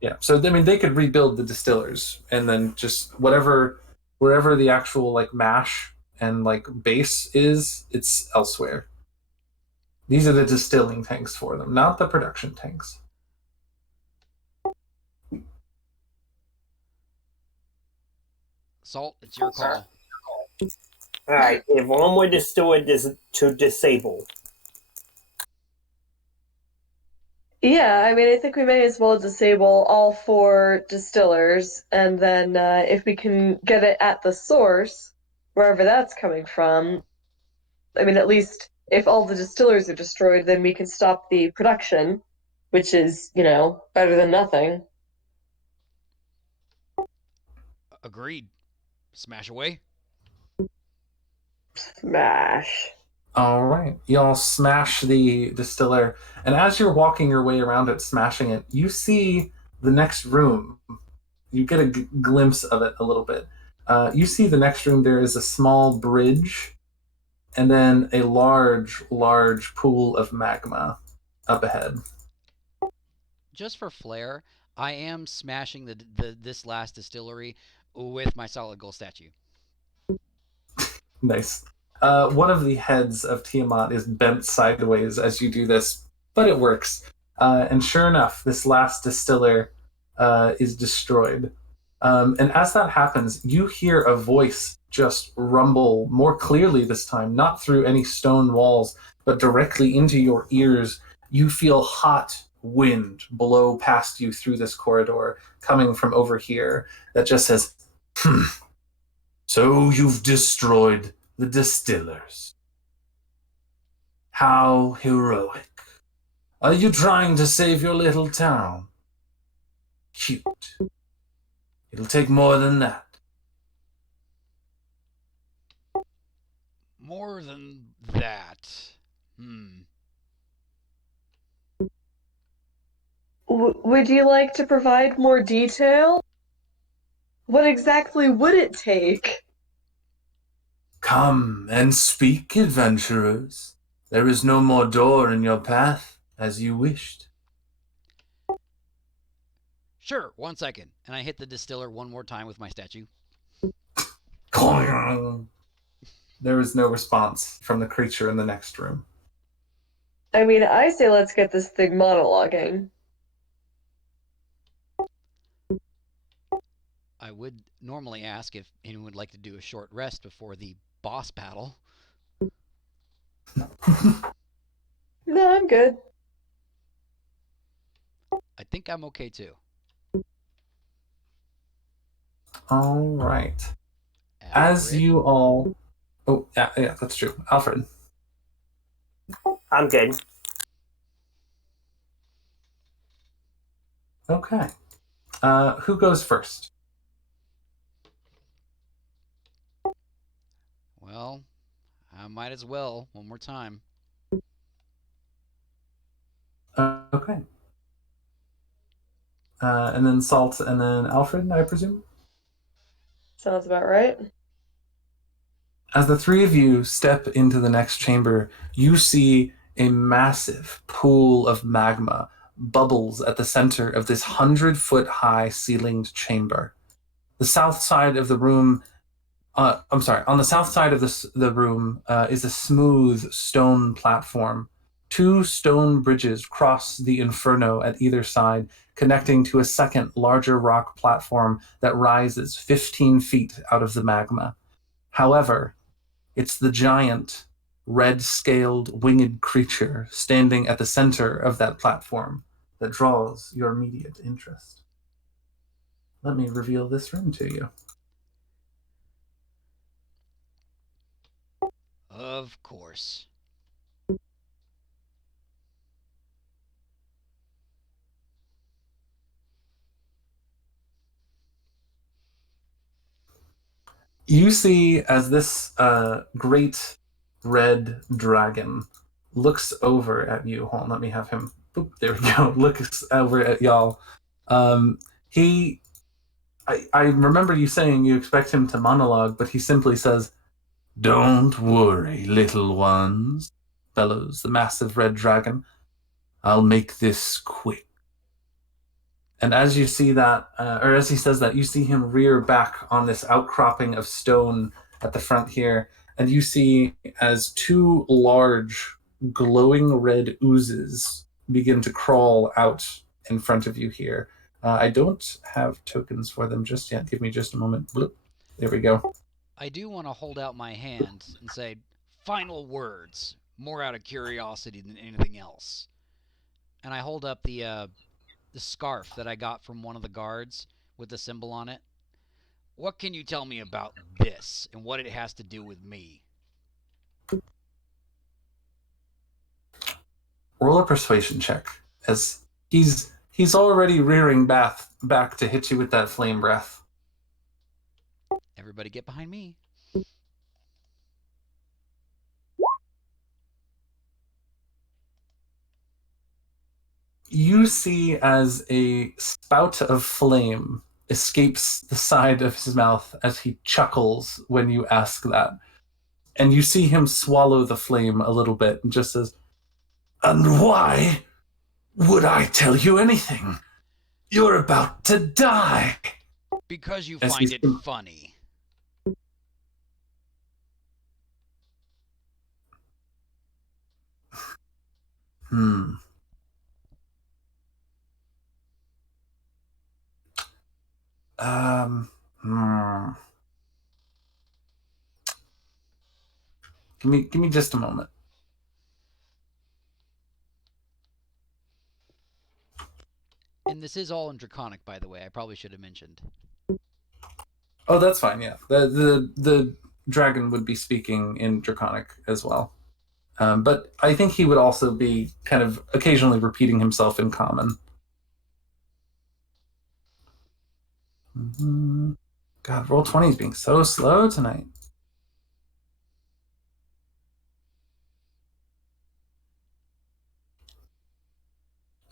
Yeah, so I mean, they could rebuild the distillers, and then just wherever the actual mash and base is, it's elsewhere. These are the distilling tanks for them, not the production tanks. Salt, it's your call. Alright, if one more distiller to disable. Yeah, I mean, I think we may as well disable all 4 distillers, and then if we can get it at the source, wherever that's coming from, I mean, at least if all the distillers are destroyed, then we can stop the production, which is, better than nothing. Agreed. Smash away. Smash. All right. Y'all smash the distiller, and as you're walking your way around it, smashing it, you see the next room. You get a glimpse of it a little bit. You see the next room, there is a small bridge, and then a large, large pool of magma up ahead. Just for flair, I am smashing this last distillery with my solid gold statue. Nice. One of the heads of Tiamat is bent sideways as you do this, but it works. And sure enough, this last distiller is destroyed. And as that happens, you hear a voice just rumble more clearly this time, not through any stone walls, but directly into your ears. You feel hot wind blow past you through this corridor, coming from over here, that just says, So you've destroyed the distillers. How heroic. Are you trying to save your little town? Cute. It'll take more than that. More than that. Would you like to provide more detail? What exactly would it take? Come and speak, adventurers. There is no more door in your path, as you wished. Sure, 1 second. And I hit the distiller one more time with my statue. There is no response from the creature in the next room. I mean, I say let's get this thing monologuing. I would normally ask if anyone would like to do a short rest before the boss battle. No, I'm good. I think I'm okay too. All right. Alfred? As you all... Oh, yeah, that's true. Alfred. I'm good. Okay. Who goes first? Well, I might as well one more time. Okay. And then Salt, and then Alfred, I presume? Sounds about right. As the three of you step into the next chamber, you see a massive pool of magma bubbles at the center of this 100-foot-high ceilinged chamber. The south side of the room, on the south side of the room is a smooth stone platform. 2 stone bridges cross the inferno at either side, connecting to a second, larger rock platform that rises 15 feet out of the magma. However, it's the giant, red-scaled, winged creature standing at the center of that platform that draws your immediate interest. Let me reveal this room to you. Of course. You see, as this great red dragon looks over at you. Hold on, let me have him. Boop, there we go. Looks over at y'all. I remember you saying you expect him to monologue, but he simply says, "Don't worry, little ones," bellows the massive red dragon. "I'll make this quick." And as you see that, or as he says that, you see him rear back on this outcropping of stone at the front here, and you see as 2 large glowing red oozes begin to crawl out in front of you here. I don't have tokens for them just yet. Give me just a moment. Bloop. There we go. I do want to hold out my hand and say, final words, more out of curiosity than anything else. And I hold up the scarf that I got from one of the guards with the symbol on it. What can you tell me about this and what it has to do with me? Roll a persuasion check, as he's already rearing back to hit you with that flame breath. Everybody get behind me. You see as a spout of flame escapes the side of his mouth as he chuckles when you ask that. And you see him swallow the flame a little bit and just says, "And why would I tell you anything? You're about to die." Because you As find he's- it funny. Hmm. Hmm. Give me just a moment. And this is all in Draconic, by the way. I probably should have mentioned. Oh, that's fine. Yeah, the dragon would be speaking in Draconic as well, but I think he would also be kind of occasionally repeating himself in Common. Mm-hmm. God, Roll20 is being so slow tonight.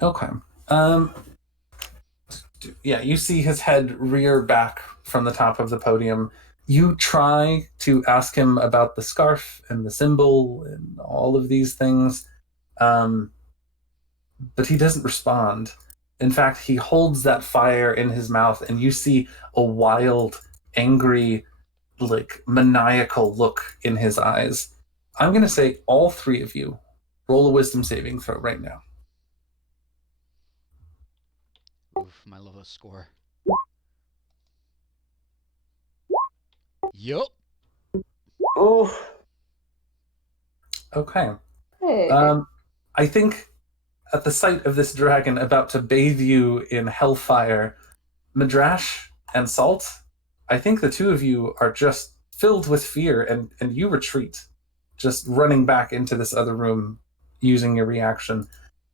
Okay. Yeah, you see his head rear back from the top of the podium. You try to ask him about the scarf and the symbol and all of these things, but he doesn't respond. In fact, he holds that fire in his mouth, and you see a wild, angry, like maniacal look in his eyes. I'm going to say all three of you roll a wisdom saving throw right now. Oof, my lowest score. Yup. Oof. Okay. Hey. I think at the sight of this dragon about to bathe you in hellfire, Medrash and Salt, I think the two of you are just filled with fear, and you retreat, just running back into this other room using your reaction.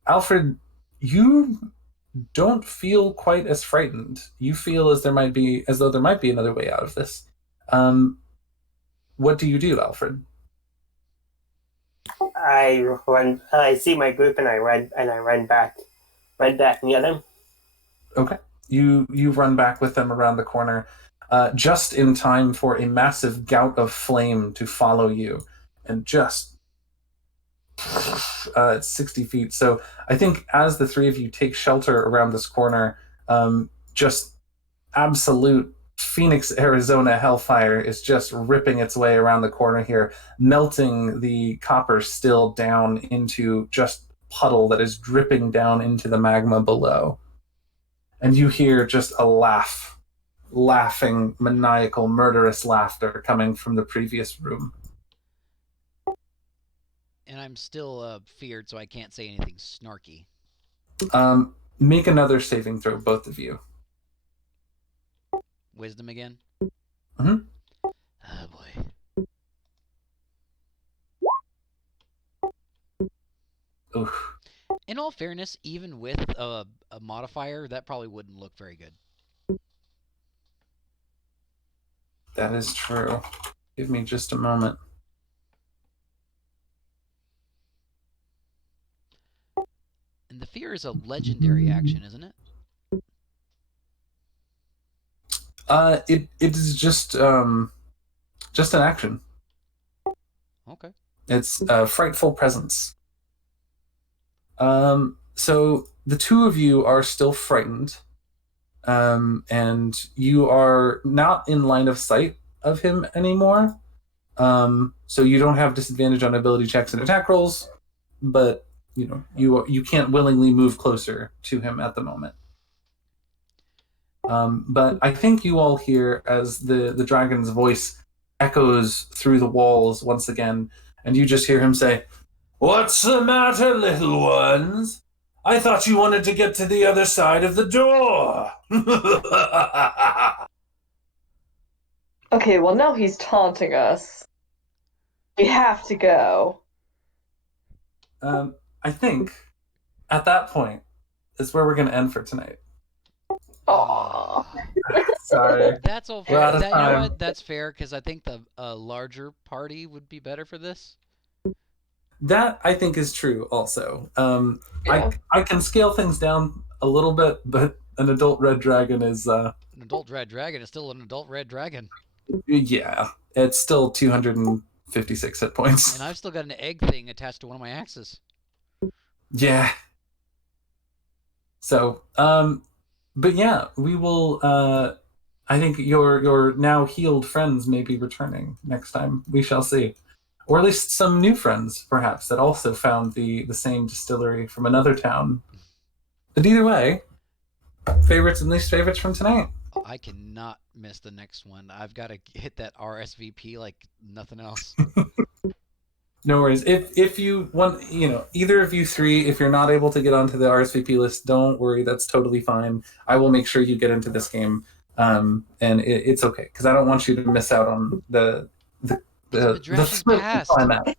Alfred, you don't feel quite as frightened. You feel as though there might be another way out of this. What do you do, Alfred? I see my group and I run back near them. Okay. You run back with them around the corner, just in time for a massive gout of flame to follow you, and just 60 feet. So I think as the three of you take shelter around this corner, just absolute Phoenix, Arizona hellfire is just ripping its way around the corner here, melting the copper still down into just puddle that is dripping down into the magma below. And you hear just a laughing, maniacal, murderous laughter coming from the previous room. And I'm still feared, so I can't say anything snarky. Make another saving throw, both of you. Wisdom again? Mm-hmm. Oh, boy. Oof. In all fairness, even with a modifier, that probably wouldn't look very good. That is true. Give me just a moment. And the fear is a legendary action, isn't it? It is just an action. Okay. It's a frightful presence. So the two of you are still frightened, and you are not in line of sight of him anymore. So you don't have disadvantage on ability checks and attack rolls, but you can't willingly move closer to him at the moment. But I think you all hear as the dragon's voice echoes through the walls once again, and you just hear him say, "What's the matter, little ones? I thought you wanted to get to the other side of the door." Okay, well now he's taunting us. We have to go. I think at that point is where we're going to end for tonight. Aww. Sorry. That's all We're fair. out of You know time. what? That's fair because I think the larger party would be better for this. That I think is true also. Yeah. I can scale things down a little bit, but an adult red dragon is An adult red dragon is still an adult red dragon. yeah, it's still 256 hit points. And I've still got an egg thing attached to one of my axes. Yeah. So, but yeah, we will I think your now healed friends may be returning next time. We shall see. Or at least some new friends, perhaps, that also found the same distillery from another town. But either way, favorites and least favorites from tonight. I cannot miss the next one. I've got to hit that RSVP like nothing else. No worries. If you want, either of you three, if you're not able to get onto the RSVP list, don't worry. That's totally fine. I will make sure you get into this game, and it's okay because I don't want you to miss out on the Medrash's climax.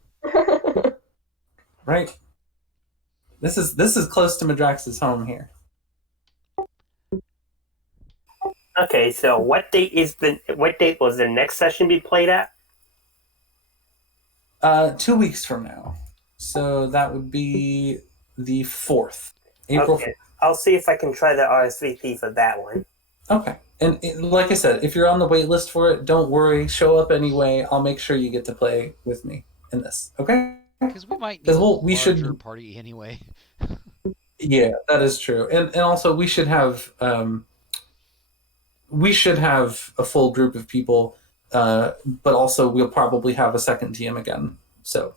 Right. This is close to Medrax's home here. Okay, so what date was the next session be played at? 2 weeks from now. So that would be the 4th. April Okay. I'll see if I can try the RSVP for that one. Okay. And like I said, if you're on the wait list for it, don't worry. Show up anyway. I'll make sure you get to play with me in this. Okay? Because we might need a larger party anyway. Yeah, that is true. And also we should have a full group of people, but also we'll probably have a second TM again. So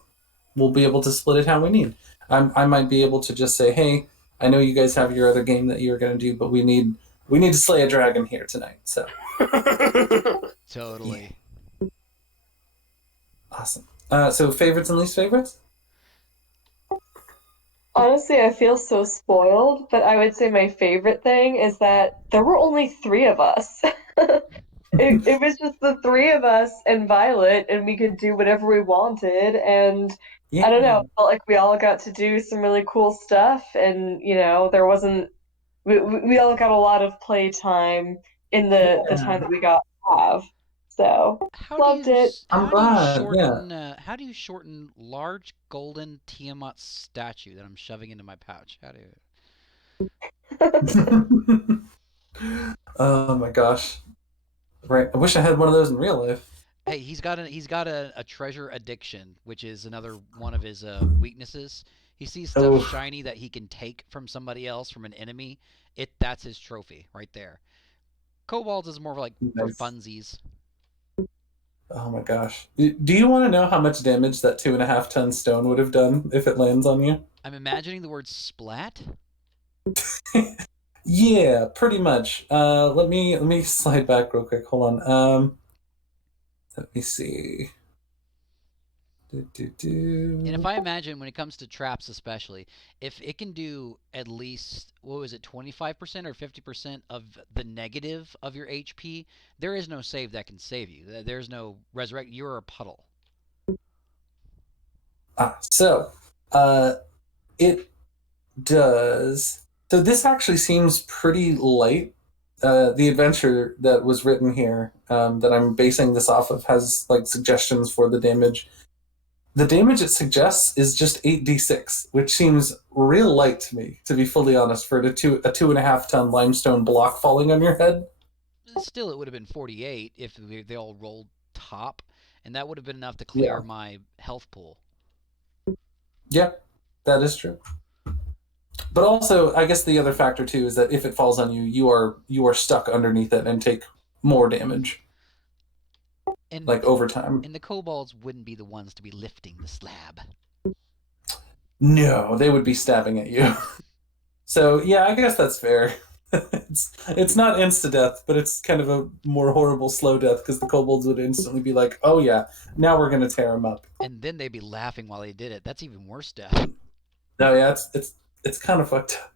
we'll be able to split it how we need. I might be able to just say, hey, I know you guys have your other game that you're going to do, but we need to slay a dragon here tonight. So Totally. Yeah. Awesome. So favorites and least favorites? Honestly, I feel so spoiled, but I would say my favorite thing is that there were only 3 of us. It was just the 3 of us and Violet, and we could do whatever we wanted. And Yeah. I don't know, I felt like we all got to do some really cool stuff, and there wasn't. We all got a lot of playtime in the time that we got to have. So loved it. I'm glad. How do you shorten large golden Tiamat statue that I'm shoving into my pouch? How do you? Oh my gosh. Right. I wish I had one of those in real life. Hey, he's got a treasure addiction, which is another one of his weaknesses. He sees stuff shiny that he can take from somebody else, from an enemy. That's his trophy right there. Kobolds is more like for funsies. Oh my gosh. Do you want to know how much damage that 2.5-ton stone would have done if it lands on you? I'm imagining the word splat. Yeah, pretty much. Let me slide back real quick. Hold on. Let me see. And if I imagine when it comes to traps especially, if it can do at least, 25% or 50% of the negative of your HP, there is no save that can save you. There's no resurrect. You're a puddle. So it does. So this actually seems pretty light. The adventure that was written here, that I'm basing this off of, has like suggestions for the damage. The damage it suggests is just 8d6, which seems real light to me, to be fully honest, for a 2.5-ton limestone block falling on your head. Still, it would have been 48 if they all rolled top, and that would have been enough to clear my health pool. Yeah, that is true. But also, I guess the other factor too is that if it falls on you, you are stuck underneath it and take more damage. And over time. And the kobolds wouldn't be the ones to be lifting the slab. No, they would be stabbing at you. So yeah, I guess that's fair. It's not insta-death, but it's kind of a more horrible slow death because the kobolds would instantly be like, oh yeah, now we're going to tear him up. And then they'd be laughing while they did it. That's even worse death. No, yeah, it's kind of fucked up.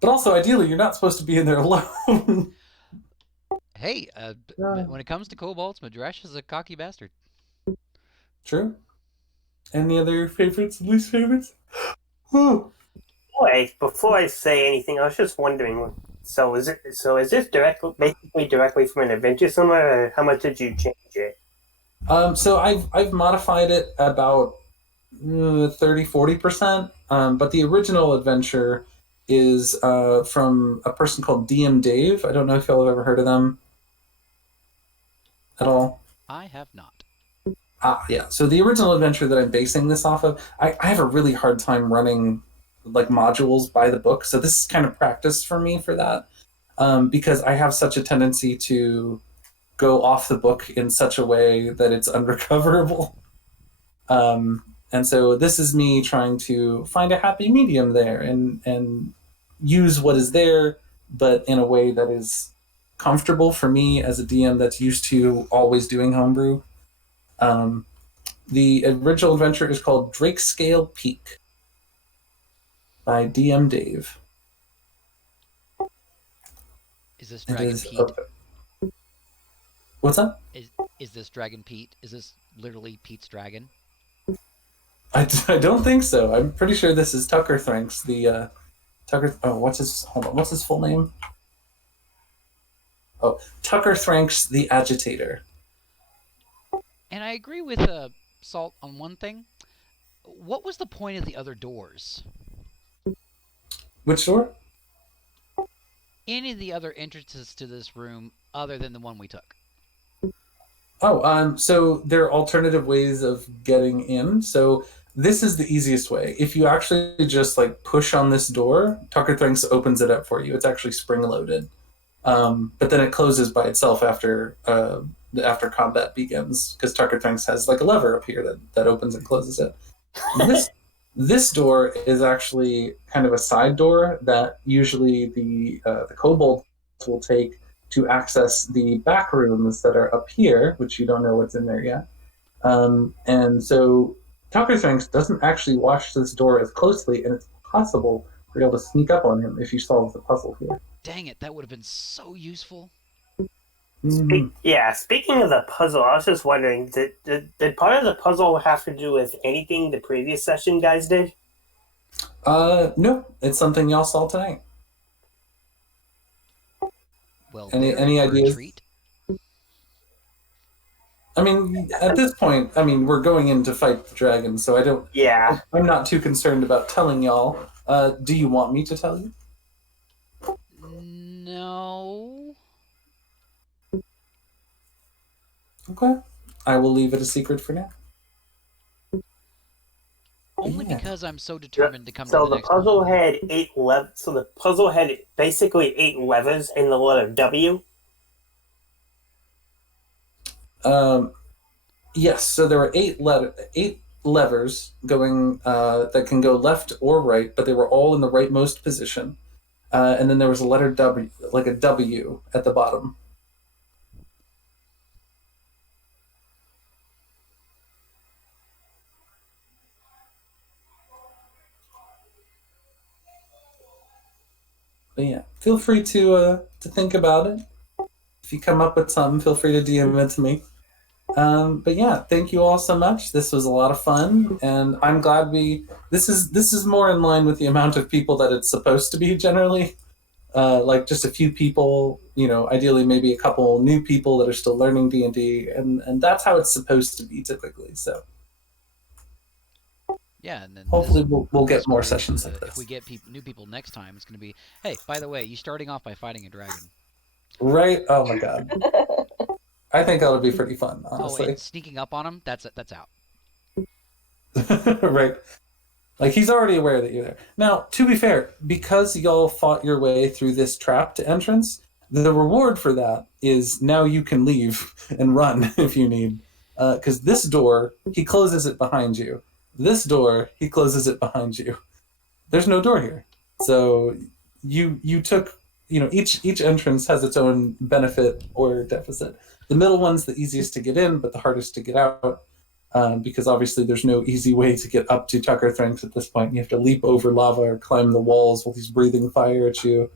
But also, ideally, you're not supposed to be in there alone. Hey, when it comes to kobolds, Medrash is a cocky bastard. True. Any other favorites, least favorites? Wait, before I say anything, I was just wondering. So is this basically directly from an adventure somewhere, or how much did you change it? So I've modified it about 30-40%. But the original adventure is from a person called DM Dave. I don't know if y'all have ever heard of them at all. I have not. Yeah. So the original adventure that I'm basing this off of, I have a really hard time running like modules by the book. So this is kind of practice for me for that, because I have such a tendency to go off the book in such a way that it's unrecoverable. And so this is me trying to find a happy medium there and use what is there, but in a way that is comfortable for me as a DM that's used to always doing homebrew. The original adventure is called Drakescale Peak by DM Dave. Is this Dragon Pete? What's that? Is this Dragon Pete? Is this literally Pete's dragon? I don't think so. I'm pretty sure this is Tuckerthenx, the Tucker. Oh, what's his full name? Oh, Tuckerthenx the Agitator. And I agree with Salt on one thing. What was the point of the other doors? Which door? Any of the other entrances to this room other than the one we took? Oh, so there are alternative ways of getting in. So this is the easiest way. If you actually just like push on this door, Tuckerthenx opens it up for you. It's actually spring loaded, but then it closes by itself after combat begins because Tuckerthenx has like a lever up here that opens and closes it. This door is actually kind of a side door that usually the kobolds will take to access the back rooms that are up here, which you don't know what's in there yet. And so Tuckerthenx doesn't actually watch this door as closely, and it's possible for you able to sneak up on him if you solve the puzzle here. Dang it, that would have been so useful. Speaking of the puzzle, I was just wondering, did part of the puzzle have to do with anything the previous session guys did? No, it's something y'all saw tonight. Well, any ideas? Retreat? I mean, at this point, we're going in to fight the dragon, so I don't. Yeah. I'm not too concerned about telling y'all. Do you want me to tell you? No. Okay. I will leave it a secret for now. Only because I'm so determined to come to So the the next puzzle one. had So the puzzle had basically 8 levers in the letter W. Yes. So there were 8 levers going that can go left or right, but they were all in the rightmost position. And then there was a letter W, like a W at the bottom. But yeah, feel free to think about it. If you come up with something, feel free to DM it to me. But yeah, thank you all so much. This was a lot of fun, and I'm glad this is more in line with the amount of people that it's supposed to be generally. Like just a few people, ideally maybe a couple new people that are still learning D&D, and that's how it's supposed to be typically. So yeah, and then hopefully we'll get more sessions like this. If we get new people next time, it's going to be, hey, by the way, you're starting off by fighting a dragon. Right? Oh my god. I think that'll be pretty fun, honestly. Oh, and sneaking up on him, that's out. Right. Like, he's already aware that you're there. Now, to be fair, because y'all fought your way through this trapped entrance, the reward for that is now you can leave and run if you need. Because this door, he closes it behind you. This door, he closes it behind you. There's no door here. So you took each entrance has its own benefit or deficit. The middle one's the easiest to get in, but the hardest to get out, because obviously there's no easy way to get up to Tuckerthenx at this point. You have to leap over lava or climb the walls while he's breathing fire at you.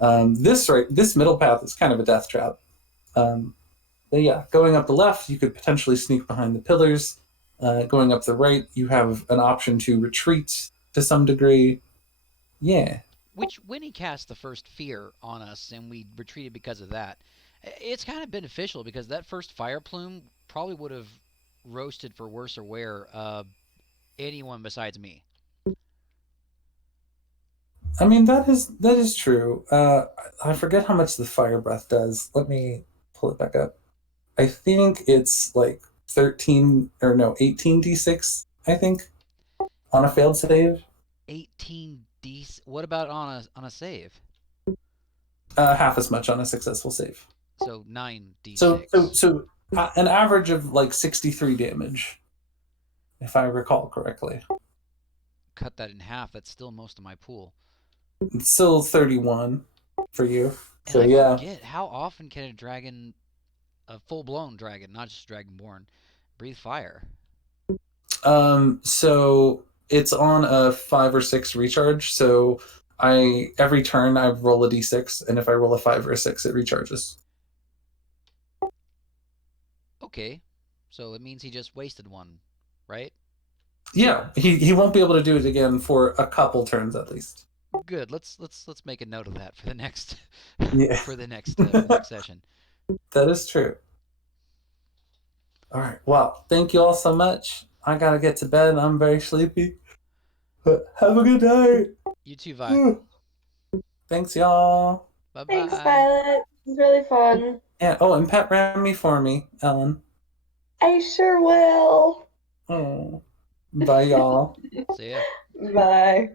This middle path is kind of a death trap. But yeah, going up the left, you could potentially sneak behind the pillars. Going up the right, you have an option to retreat to some degree. Yeah. Which, when he cast the first fear on us and we retreated because of that, it's kind of beneficial because that first fire plume probably would have roasted for worse or wear anyone besides me. I mean, that is true. I forget how much the fire breath does. Let me pull it back up. I think it's like 18d6, I think, on a failed save. 18d. What about on a save? Half as much on a successful save. So 9d6. So an average of like 63 damage, if I recall correctly. Cut that in half. That's still most of my pool. It's still 31 for you. And so I yeah. forget, how often can a full-blown dragon, not just dragonborn, breathe fire? So it's on a 5 or 6 recharge. So every turn I roll a d6, and if I roll a 5 or a 6, it recharges. Okay, so it means he just wasted one, right? Yeah, he won't be able to do it again for a couple turns at least. Good. Let's make a note of that for the next Yeah. for the next session. That is true. All right. Well, thank you all so much. I gotta get to bed. I'm very sleepy. But have a good night. You too, Vi. Thanks, y'all. Bye-bye. Thanks, Violet. It was really fun. Yeah. Oh, and pet ram me for me, Ellen. I sure will. Oh. Bye, y'all. See ya. Bye.